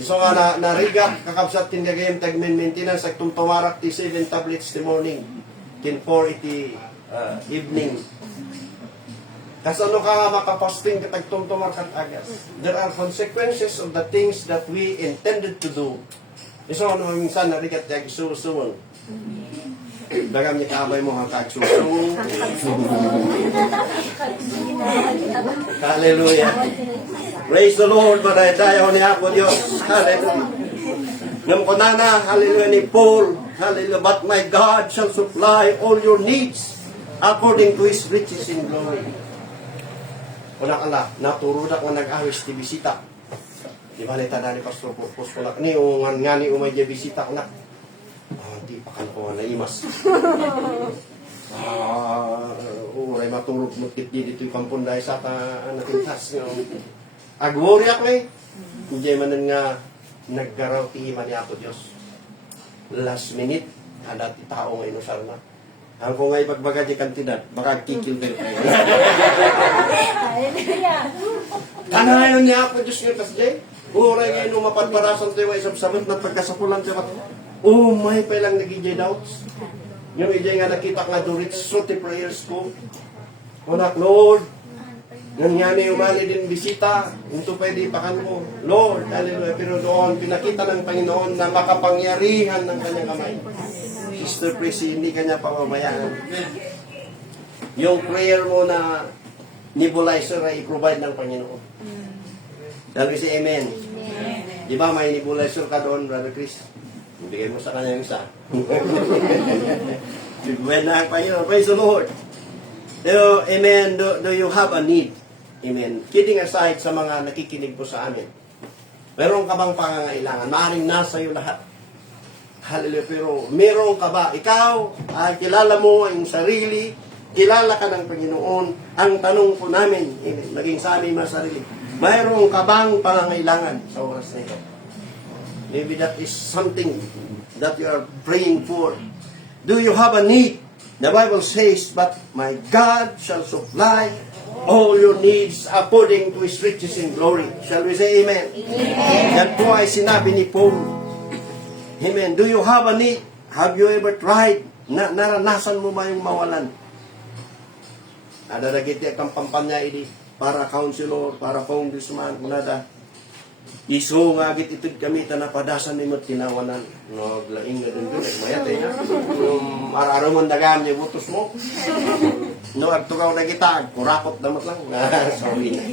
So nga narigat kakabsat tinagayam tagmen maintenance at tumtumarak ti 7 tablets ti morning. 10-4 iti evening. Kasano ka nga makapasting katag tumtumarak agas. There are consequences of the things that we intended to do. So ano minsan narigat ti agsusuwang. Dagam ni kabay mo ang kagsusuwang. Hallelujah. Praise the Lord, dayaw niya po Diyos. Hallelujah. Ngam ko na, hallelujah ni Paul. Hallelujah. But my God shall supply all your needs according to His riches in glory. Una kala, naturo na ko nag-awis ti bisita. Di ba nita na ni Pastor Purpose ko na, ni ungan nga ni umay di bisita ko na. Di pa kan ko na imas. Uray maturog mo tipdi dito yung kampunday sa natintas. Agwori ako eh. Hindi man nga naggaraw ti iman niya ako Diyos. Last minute, ada ti tao nga inusar na. Ang kung nga ipagbaga di kantidad, baka kikil kayo kayo. Kanayon niya ako Diyos nga tas jay. Uray nga ino mapadparasan tayo ay sabsabat na pagkasapulan tayo. Oh, may pailang nagijay doubts. Yung ijay nga nakita nga duritso ti prayers ko. Unak, Lord, nangyani umali din bisita, ito pwede ipakan mo. Lord, hallelujah. Pero doon, pinakita ng Panginoon na makapangyarihan ng kanyang kamay. Sister Prissy, hindi kanya pamamayaan. Yung prayer mo na nebulizer ay i-provide ng Panginoon. Dahil si Amen. Di ba may nebulizer ka doon, Brother Chris? Bigay mo sa kanya yung isa. When na ang Panginoon, praise the Lord. Amen. Do you have a need? Amen. Kidding aside sa mga nakikinig po sa amin. Meron ka bang pangangailangan? Maaaring nasa iyo lahat. Hallelujah. Pero meron ka ba? Ikaw, kilala mo ang sarili, kilala ka ng Panginoon. Ang tanong po namin, amen, maging sa amin mga sarili, mayroon ka bang pangangailangan sa oras na ito? Maybe that is something that you are praying for. Do you have a need? The Bible says, but my God shall supply all your needs according to His riches in glory. Shall we say amen? Amen. Yan po ay sinabi ni Paul. Amen. Do you have a need? Have you ever tried? Naranasan mo ba yung mawalan? Adadagiti ang pampanya ini para counselor, para congressman, kunada. Iso nga agit itid kami tanapadasan ni mo tinawanan. Naglaing na din doon. Mayat eh. Yung araramon dagam niya butos mo. No, agtugaw na kita. Kurakot damat lang. Sorry na.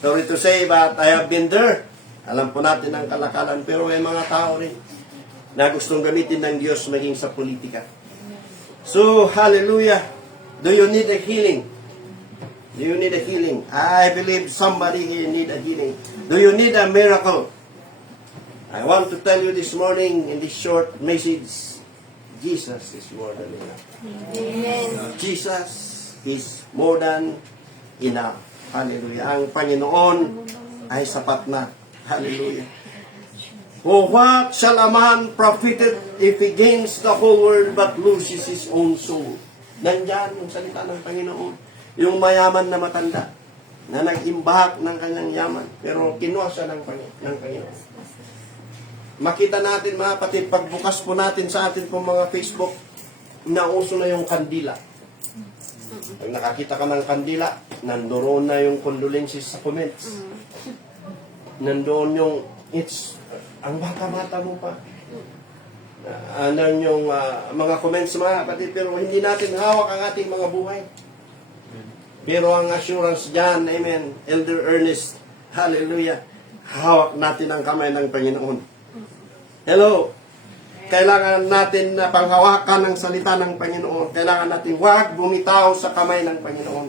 Sorry to say, but I have been there. Alam po natin ang kalakalan. Pero may mga tao rin na gustong gamitin ng Diyos maging sa politika. So, hallelujah. Do you need a healing? Do you need a healing? I believe somebody here need a healing. Do you need a miracle? I want to tell you this morning in this short message, Jesus is more than enough. Amen. Jesus is more than enough. Hallelujah. Ang Panginoon ay sapat na. Hallelujah. For what shall a man profit if he gains the whole world but loses his own soul? Nandyan yung salita ng Panginoon. Yung mayaman na matanda na nag-imbak ng kanyang yaman pero kinuha siya ng Panginoon. Makita natin mga kapatid, pagbukas po natin sa atin po mga Facebook, nauso na yung kandila. Pag nakakita ka ng kandila, nandoon na yung condolences sa comments. Nandoon yung, ang bata-bata mo pa. Yung mga comments mga kapatid, pero hindi natin hawak ang ating mga buhay. Pero ang assurance dyan, amen, Elder Ernest, hallelujah, hawak natin ang kamay ng Panginoon. Hello, kailangan natin na panghawakan ng salita ng Panginoon. Kailangan natin huwag bumitaw sa kamay ng Panginoon.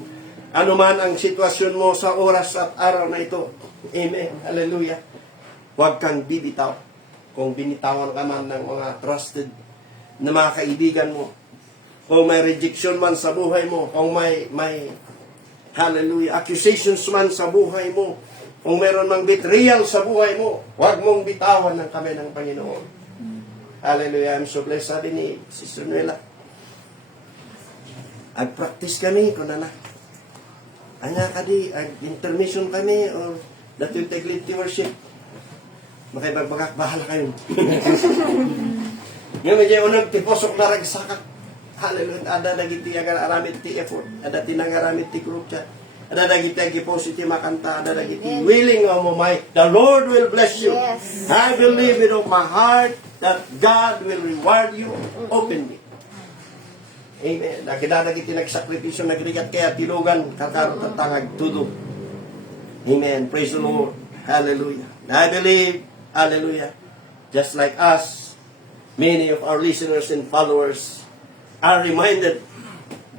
Ano man ang sitwasyon mo sa oras at araw na ito. Amen. Hallelujah. Huwag kang bibitaw. Kung binitawan ka man ng mga trusted na mga kaibigan mo. Kung may rejection man sa buhay mo. Kung may hallelujah, accusations man sa buhay mo. Kung meron mang betrayal sa buhay mo, huwag mong bitawan ng kamay ng Panginoon. Hallelujah. I'm so blessed. Sabi ni Sister Nuela, ag-practice kami, kunana. Anya kadi, ag-intermission kami, or that will take lead to worship. Makibagbagak, bahala kayo. Ngayon, medyo unang tiposok na ragsakak. Hallelujah. Ada nagiti agar aramid ti effort. Ada tinangaramid ti group chat. Ada dagiti positive makanta, ada dagiti willing o my, the Lord will bless you. Yes. I believe with all my heart that God will reward you openly. Amen. Nakita dagiti nagsakripisyo nagrigat kaya tilugan kakarot at tangag tudo. Amen. Praise the Lord. Hallelujah. I believe, hallelujah, just like us, many of our listeners and followers are reminded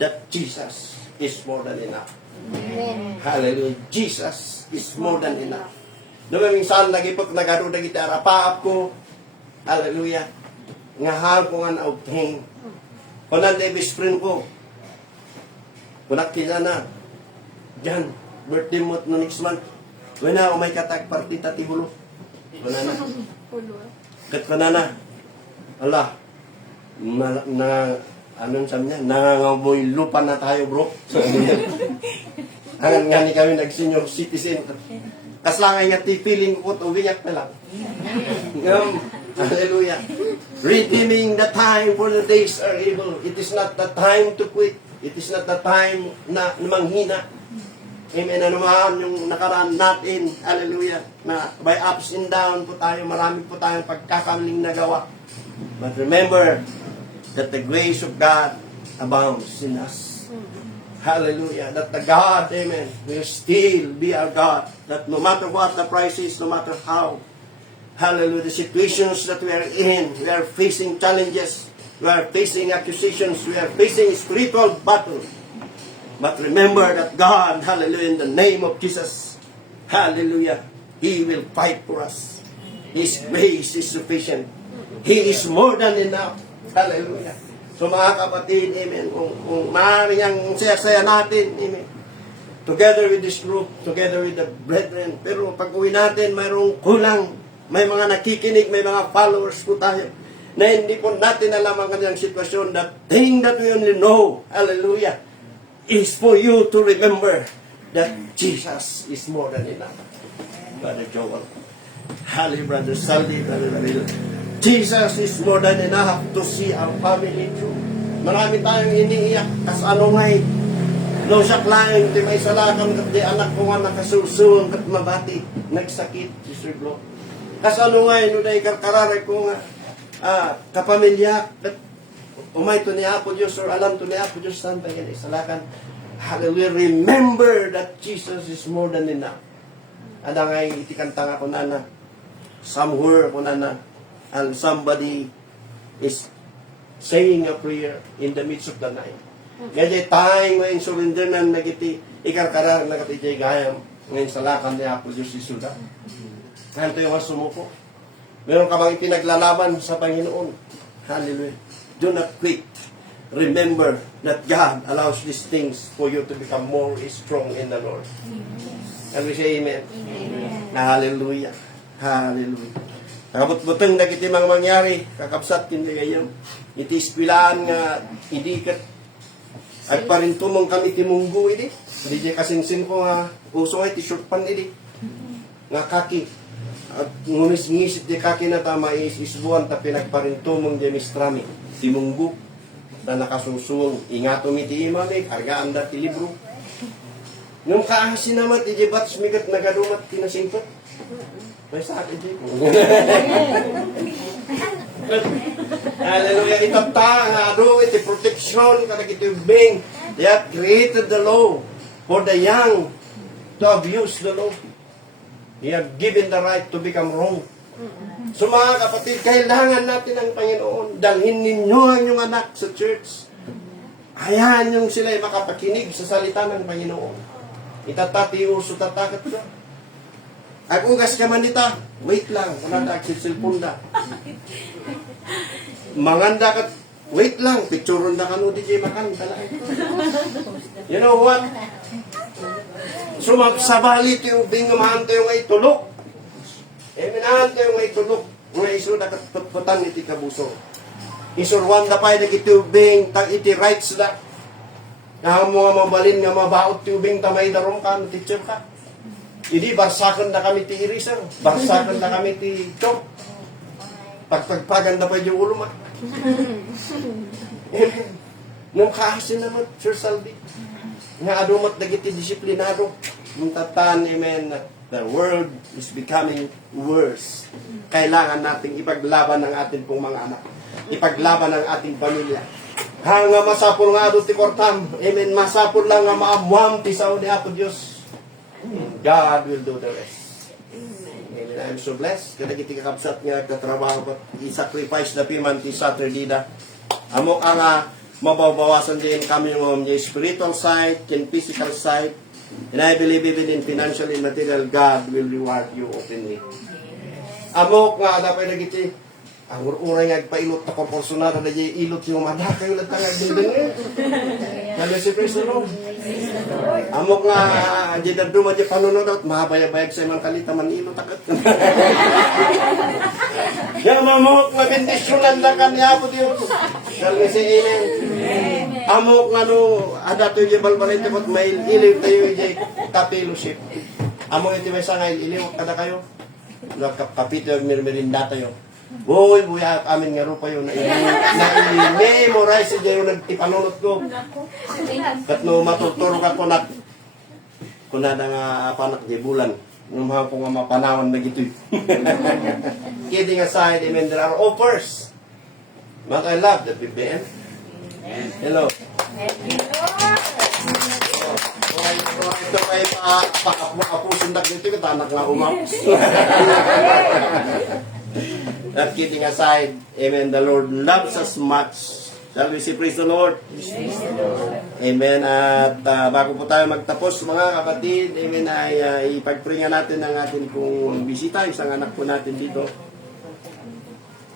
that Jesus is more than enough. Amen. Hallelujah. Jesus is more than enough. Noong minsan, nagipot, nagaro na gitara, paap ko, hallelujah, ngahal ko nga na-obtain. Kunan Davis friend ko, kunak kina na, dyan, birthday mo no next month, wala, umay katag party tati hulo. Kunan na. Kat kunan na. Allah, anong sabi niya? Nangangamoy lupa na tayo, bro. Ang nga ni kami nag-senior citizen. Kaslangan nga tipiling ko ito, winyak na lang. Hallelujah. Redeeming the time for the days are evil. It is not the time to quit. It is not the time na manghina. Amen. Ano man yung nakaraan natin, hallelujah, na by ups and down po tayo, marami po tayong pagkakamaling nagawa. But remember, that the grace of God abounds in us. Hallelujah. That the God, amen, will still be our God. That no matter what the price is, no matter how, hallelujah, the situations that we are in, we are facing challenges, we are facing accusations, we are facing spiritual battle. But remember that God, hallelujah, in the name of Jesus, hallelujah, He will fight for us. His grace is sufficient. He is more than enough. Hallelujah. So mga kapatid, amen, kung maaari niyang saya-saya natin, amen, together with this group, together with the brethren, pero pag uwi natin, mayroong kulang, may mga nakikinig, may mga followers po tayo, na hindi po natin alam ang kanilang sitwasyon. The thing that we only know, hallelujah, is for you to remember that Jesus is more than enough. Brother Joel, hallelujah, Brother Saldi, Brother Maril, Jesus is more than enough to see our family through. Marami tayong iniiyak, kas ano ngay, no siya klaing, di may salakan, di anak ko nga nakasusuong at mabati, nagsakit, Sister Glo. Kas ano ngay, no day karkararay ko nga, kapamilya, at umay to ni Apo Diyos, or alam to ni Apo Diyos, saan pa yan, isalakan. Hallelujah, remember that Jesus is more than enough. Ada ngay, itikanta nga ko na somewhere ko na, and somebody is saying a prayer in the midst of the night. Kaya tayong ngayon surrender na nagiti, ikarkara nagati jay gayam, ngayon sa lakan ni Apo Diyos Isuda. Kanto yung sumuko. Meron ka bang ipinaglalaban sa Panginoon? Hallelujah. Do not quit. Remember that God allows these things for you to become more strong in the Lord. And we say amen. Amen. Hallelujah. Hallelujah. Nakabutbuteng na kiti mga mangyari, kakabsat hindi kayo. Iti iskwilaan nga, hindi ka, at parintumong kami timunggo, hindi. Hindi kasing-sing ko nga, uso ay t-shirt pan, hindi. Nga kaki. At ngumis-ngisit di kaki na tama isbuan, ta pinagparintumong di mistrami. Timunggo, na nakasusuong, ingato iti imamig, kargaan dati libro. Nung kaasin naman, iti bats migat nagadumat kinasingpot. May sa akin, di ko. Hallelujah. Itata nga ado, iti protection, kanak iti bing. They have created the law for the young to abuse the law. They have given the right to become wrong. So mga kapatid, kailangan natin ang Panginoon. Dalhin ninyo ang inyong anak sa church. Hayaan yung sila ay makapakinig sa salita ng Panginoon. Itatati uso tatakat ka. Agugas ka man nita, wait lang, kanada agsisilpunda. Manganda ka, wait lang, picturon na kanu DJ makan. You know what? Sumabsabali ito yung bingamahan tayo ngay tulok. Minahan tayo ngay tulok. Nga iso na katputputan iti kabuso. Isurwan na pa yung nagitubing, tag iti rights na. Nga mga mabalin nga mabaot tubing tamay darom ka, teacher ka. Hindi, barsakan na kami ti irisan. Barsakan na kami ti chok. Pagpagpagan na pa yung ulo ma. Nung kaasin naman, Sir Salvi. Nga adumat nagiti disiplinado. Nung tatan, amen, the world is becoming worse. Kailangan nating ipaglaban ng ating pong mga anak. Ipaglaban ng ating pamilya. Hanga masapul nga ado ti kortam. Amen, masapul lang nga maamuam ti sao ni Apo Diyos. God will do the rest. Amen. I'm so blessed. Kada kiti kakabsat nga katrabaho ko, i-sacrifice na piman ti Saturday na. Amok ang mababawasan din kami ng spiritual side, and physical side. And I believe even in financial and material, God will reward you openly. Amok nga dapat na kiti, ang uray nga pailot na proporsyonal na ilot yung madakay ulit ang agdindin eh. Kaya si Praise the Lord. Amok nga, di na duma di panunod at mahabayag sa imang kalita man ilot akat. Kaya mamok nga bendisyonan na kanya po Diyos. Kaya si Amen. Amok nga no, adato yung balbalay tapos may iliw tayo yung kapiloship. Amok iti may sangay iliw kada kayo. Kapito yung mirmirinda tayo. Boy, buya amin nga rupa yun na i-memorize siya yung nagtipanunot ko. Kat no matuturo ka kung na nga panak di bulan. Yung mga pong mapanawan na gito'y. Kidding aside, amen, there are offers. But I love the BBM. Hello. Ito ay pa-apusundak dito, katanak nga umapos. Not kidding aside, amen, the Lord loves us much. Shall we say praise the Lord? Amen. At bago po tayo magtapos mga kapatid, amen, ay ipagpringa natin ang ating pong bisita, isang anak po natin dito.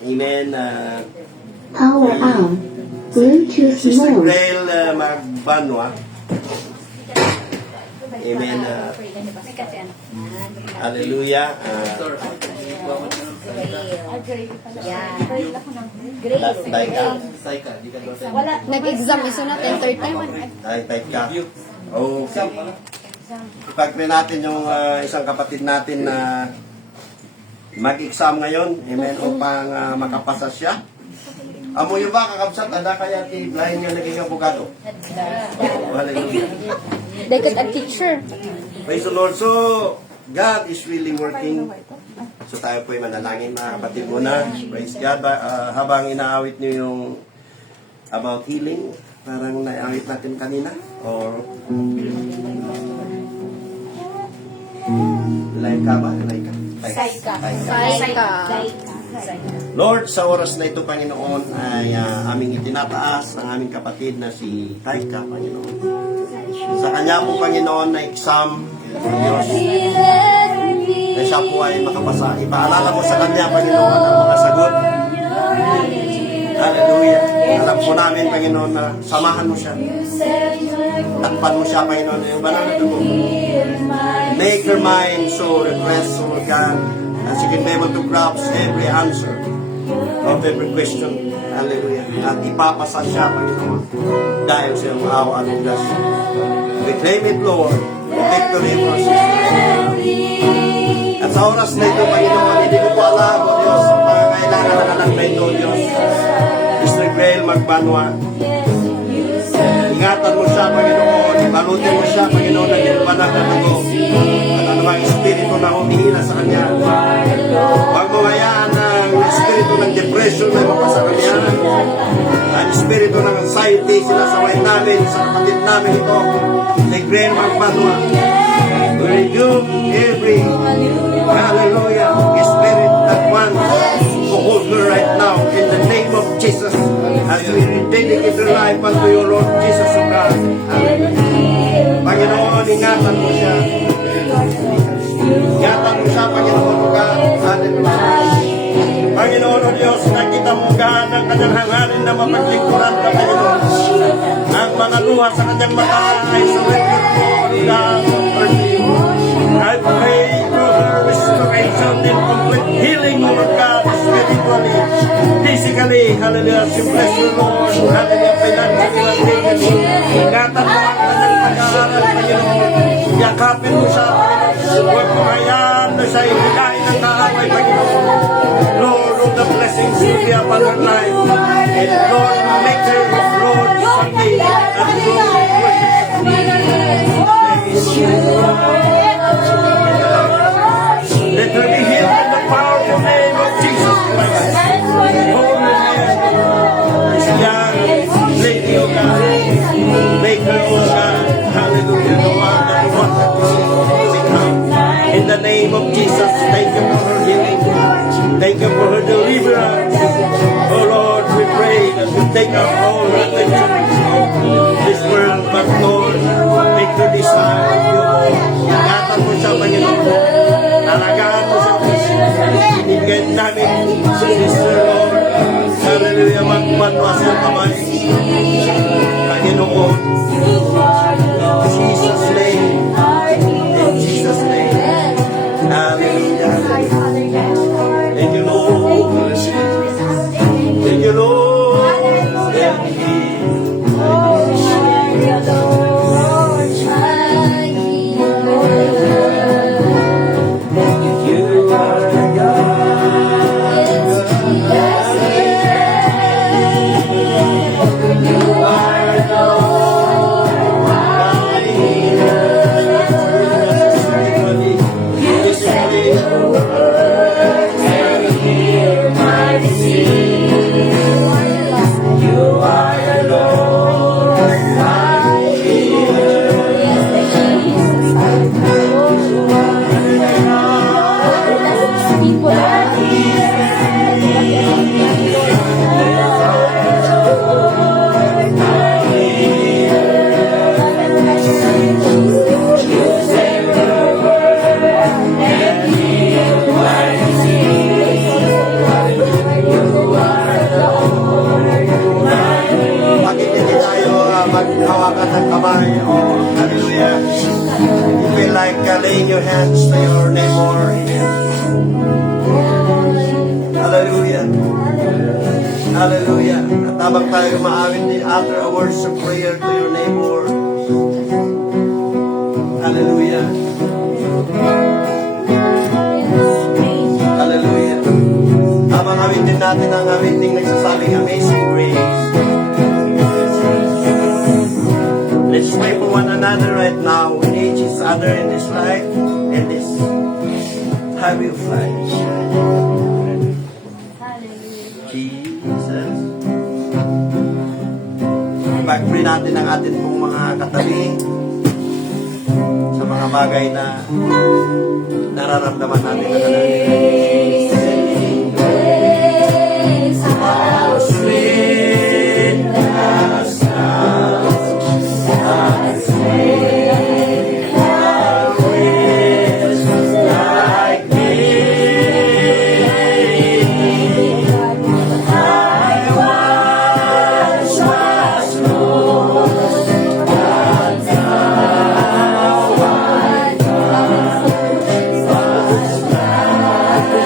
Amen. Power on. Bluetooth Sister mode. Grail Magbanwa. Amen. Hallelujah. Nag-exam iso natin, third time. Type ka. Okay. Ipag-pray natin yung isang kapatid natin na mag-exam ngayon. Amen. Upang makapasa siya. Amo yung ba kakabsat? Ada kaya ti blind nga naging abogado? Hallelujah. Dapat a teacher. Praise the Lord. So, God is really working. So tayo po ay manalangin mga kapatid muna. Praise God. Habang inaawit niyo yung about healing, parang naawit natin kanina. Or Laika ba? Laika. Saika. Lord, sa oras na ito, Panginoon, ay aming itinataas ang aming kapatid na si Taika, Panginoon. Sa kanya po, Panginoon, na exam, Diyos, na siya po ay makapasa. Ipaalala mo sa kanya, Panginoon, ang mga sagot. Hallelujah. Alam po namin, Panginoon, na samahan mo siya. Takpan mo siya, Panginoon, yung banal na dugo. Make her mind so request, so God, That she can be able to grasp every answer of every question. Hallelujah. At ipapasa siya, Panginoon, dahil sa iyong awa at grasya. We claim it, Lord, the victory for sister. At sa oras na ito, Panginoon, hindi ko po alam, O Diyos, ang pangangailangan ng anak na ito, Diyos. Mr. Grail Magbanwa. Ingatan mo siya, Panginoon. Balutin mo siya, Panginoon, ng iyong banal na dugo. At anumang espiritu na humihila sa kanya. Huwag mo hayaan ng espiritu ng depression na mapasa kanya. Ang espiritu ng anxiety, sinasaway namin sa kapatid namin ito. Si Grail Magbanwa. We rebuke every, hallelujah, spirit that wants to hold her right now in the name of Jesus. As we dedicate her life unto your Lord Jesus, O God. Hallelujah. Panginoon, ingatan mo siya. Ingatan mo siya, Panginoon, O God. Hallelujah. Panginoon, O Diyos, nakita mo, God, ang kanyang hangarin na mapaglingkuran ka, Panginoon. Ang mga luha sa kanyang mata ay surrender mo, O God, for you. I pray for her restoration and complete healing, O God, spiritually, physically, hallelujah, she bless you, Lord, hallelujah, financially, ingatan mo ang kanyang pag-aaral, Panginoon, yakapin mo siya, huwag mo hayaan na siya ibigain ng kaaway, Panginoon. Lord, all the blessings will be upon her life, and Lord, make her, Lord, Sunday, and Lord, let her be healed in the powerful name of Jesus Christ. Holy name, this young lady, O God, make her, O God, hallelujah, the one that you want her to become. In the name of Jesus, thank you for her healing. Thank you for her deliverance. Oh Lord, we pray that you take out all her attention of this world, but Lord, make her desire you, Lord. Ingatan mo siya, Panginoon. Alagaan mo siya. Binigyan namin sa sister, Lord. Hallelujah, magmanwa sa kamay. Panginoon. In Jesus' name. In Jesus' name. Hallelujah. Thank you, Lord. Thank you, Lord. Thank you. You are maghawakan ng kamay. Oh, hallelujah. You feel like laying your hands to your neighbor. Hallelujah. Hallelujah. At habang tayo maawit din after a words of prayer to your neighbor. Hallelujah. Hallelujah. Habang awitin natin ang awiting nagsasabing Amazing Grace. Let's pray for one another right now. We need each other in this life, in this highway of life. Jesus. Pag-pray natin ang atin pong mga katabi sa mga bagay na nararamdaman natin na how sweet the sound, how sweet the wind like me. I once was lost, but now I was found.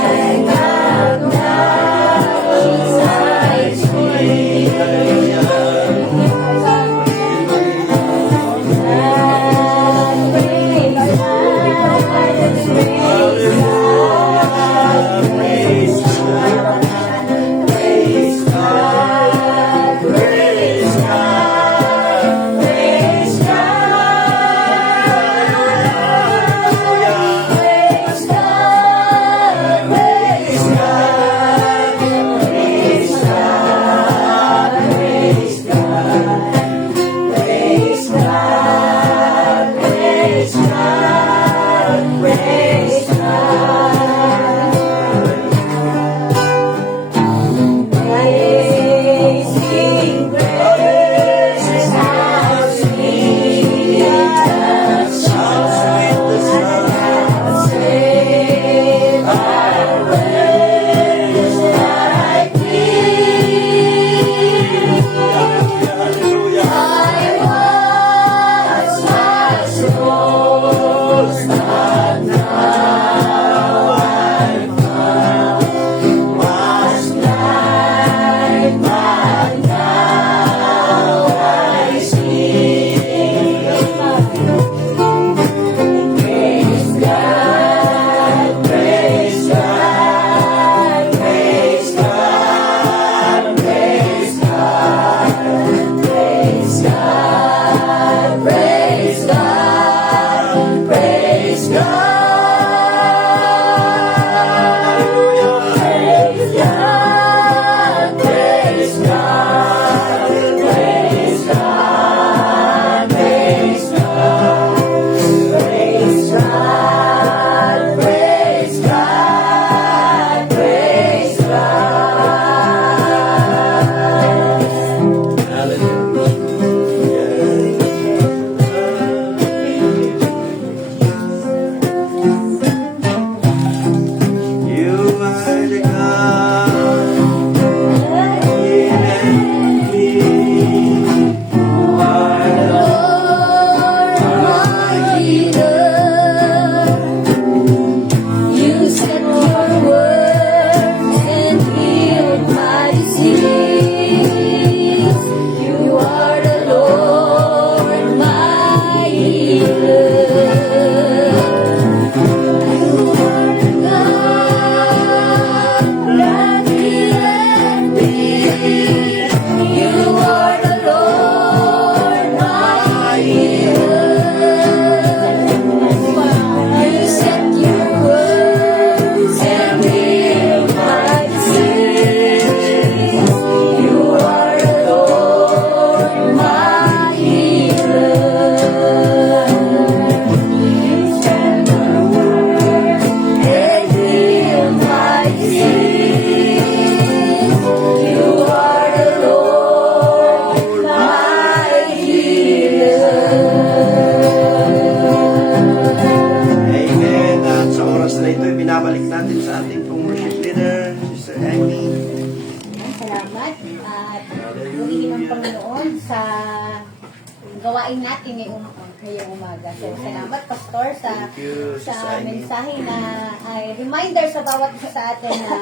gawain natin ngayong umaga. So, salamat, Pastor, sa Thank you, sa Sis Ivy. mensahe na ay reminder sa bawat isa sa atin na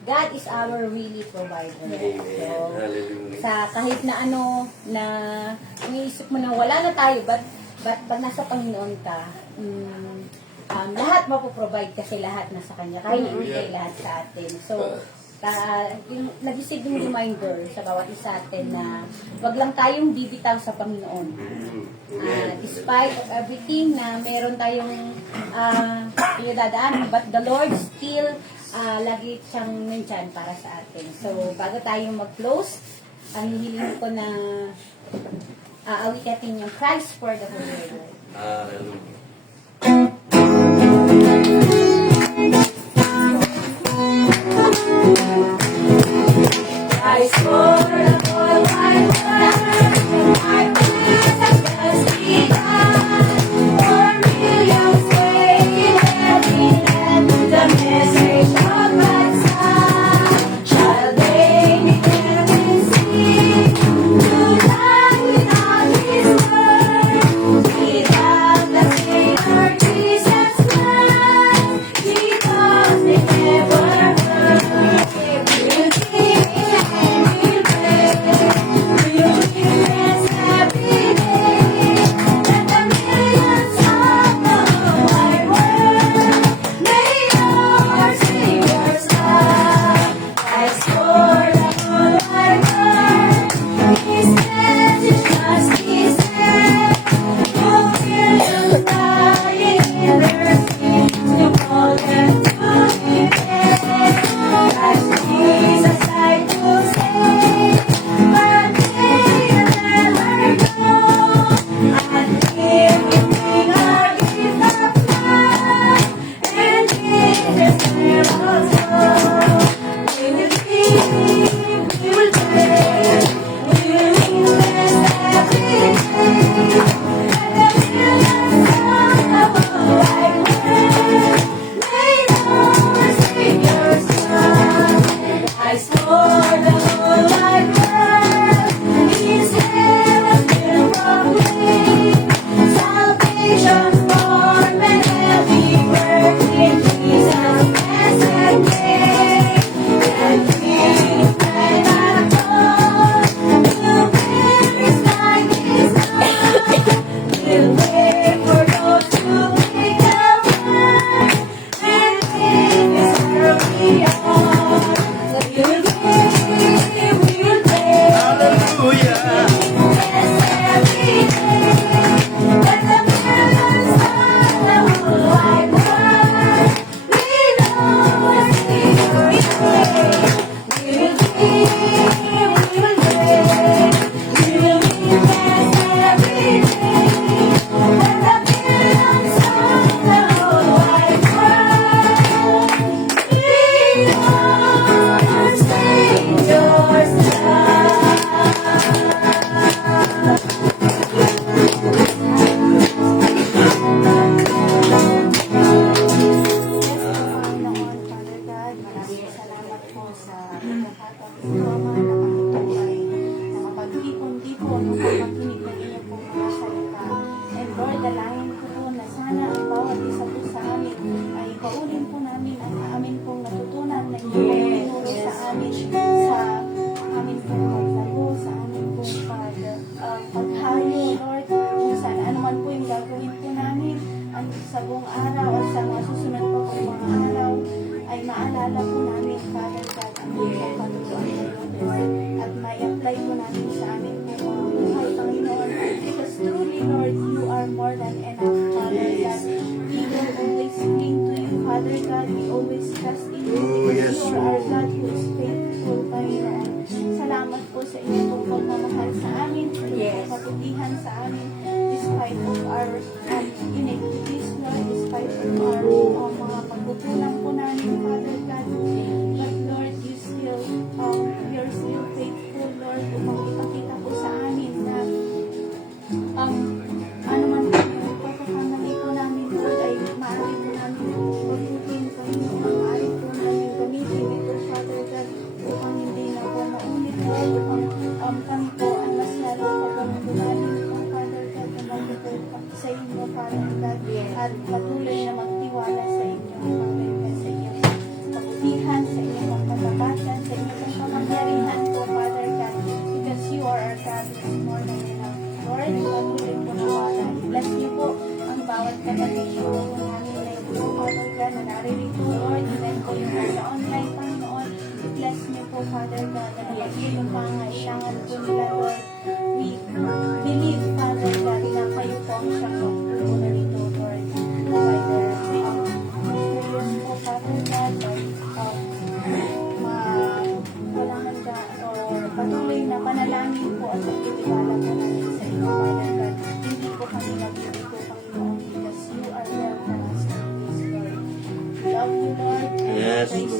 God is our really provider. Amen. So, Hallelujah. sa kahit na ano na iniisip mo na wala na tayo, but pag nasa Panginoon ka, lahat mapoprovide kasi lahat nasa Kanya. Kaya ibigay lahat sa atin. So, yung nag-isip yung reminder sa bawat isa atin na wag lang tayong bibitaw sa Panginoon. Despite of everything na meron tayong pinagdadaan, but the Lord still lagi siyang nandyan para sa atin. So, bago tayo mag-close, ang hihiling ko na awitin yung Christ for the Holy World. Hallelujah. Christ for the whole wide world, my praise has just begun. For millions waiting every day, the message of God's Son shall they begin to sing. To die without His word, without the Savior Jesus Christ, because they never heard. We'll sing and we'll pray, we'll dance every day. Let the millions of the wide world may our Savior's love as for the whole wide world. His message must be said. Oh, millions dying in their sins to call them to repent. As Jesus died to save, but they never know. And Him we bring our gift of love, and Jesus never told. We will sing, we will pray, we will invest every day. Let the millions of the whole wide world may know our Savior's Son. Christ for the whole wide world, His heaven will proclaim. Salvation for men heavy burden, Jesus blessed name. And King and our God, to perish like His Son. We'll wait for those who take the word, and take His early on. We'll give, we'll pray. Hallelujah. Yes, every day. Let the millions of the whole wide world we know our Savior's way. We will give, we will pray. We will invest every day. Let the millions of the whole wide world we know our Savior's love. Panginoon, Father God, maraming salamat po sa pagkakataon ito, Ama, na kami po ay nakapag-ipon-ipon upang makinig ng inyong pong mga salita. And Lord, dalayan ko po na sana ang bawat isa po sa amin ay paulin po namin ang amin pong natutunan na inyong tinuro sa amin sa amin pong paglago, sa amin pong paghayo, Lord, kung saan anuman po yung gagawin po namin sa buong araw at sa mga susunod pa pong mga araw ay maalala po namin, Father God, ang inyong patutuan po, Lord, at may-apply po namin sa amin po mga buhay, Panginoon, because truly, Lord, you are more than enough, Father God. We will always cling to you, Father God. We always trust in you because yes, you are our God who is faithful, Panginoon. Salamat po sa inyong pong pagmamahal sa amin, sa inyong kaputihan sa amin, despite of our iniquities, Lord, despite of our mga pagkukulang po namin, Father God. But Lord, you're still faithful, Lord, upang ipakita po sa amin na ano man po yung pagkakamali po namin, Lord, ay maaari po namin pagkutin, Panginoon, maaari po namin gamitin ito, Father God, upang hindi na po maulit, Lord, upang kami po ay Lord, patuloy po nawala. Bless niyo po ang bawat kapatid po namin na ito, Father God, na naririto, Lord, even po yung nasa online, Panginoon. Bless niyo po, Father God, na nabagay yung pangailangan po nila, Lord. We believe, Father God, na kayo po ang siyang magpupuno nito, Lord. By the prayers po, Father God, kailangan ka or patuloy na panalangin po at pagtitiwala po namin sa iyo, Father God. Hindi po kami nabibig po, Panginoon, because you are well for us, Lord. Love you, Lord. Yes. Praise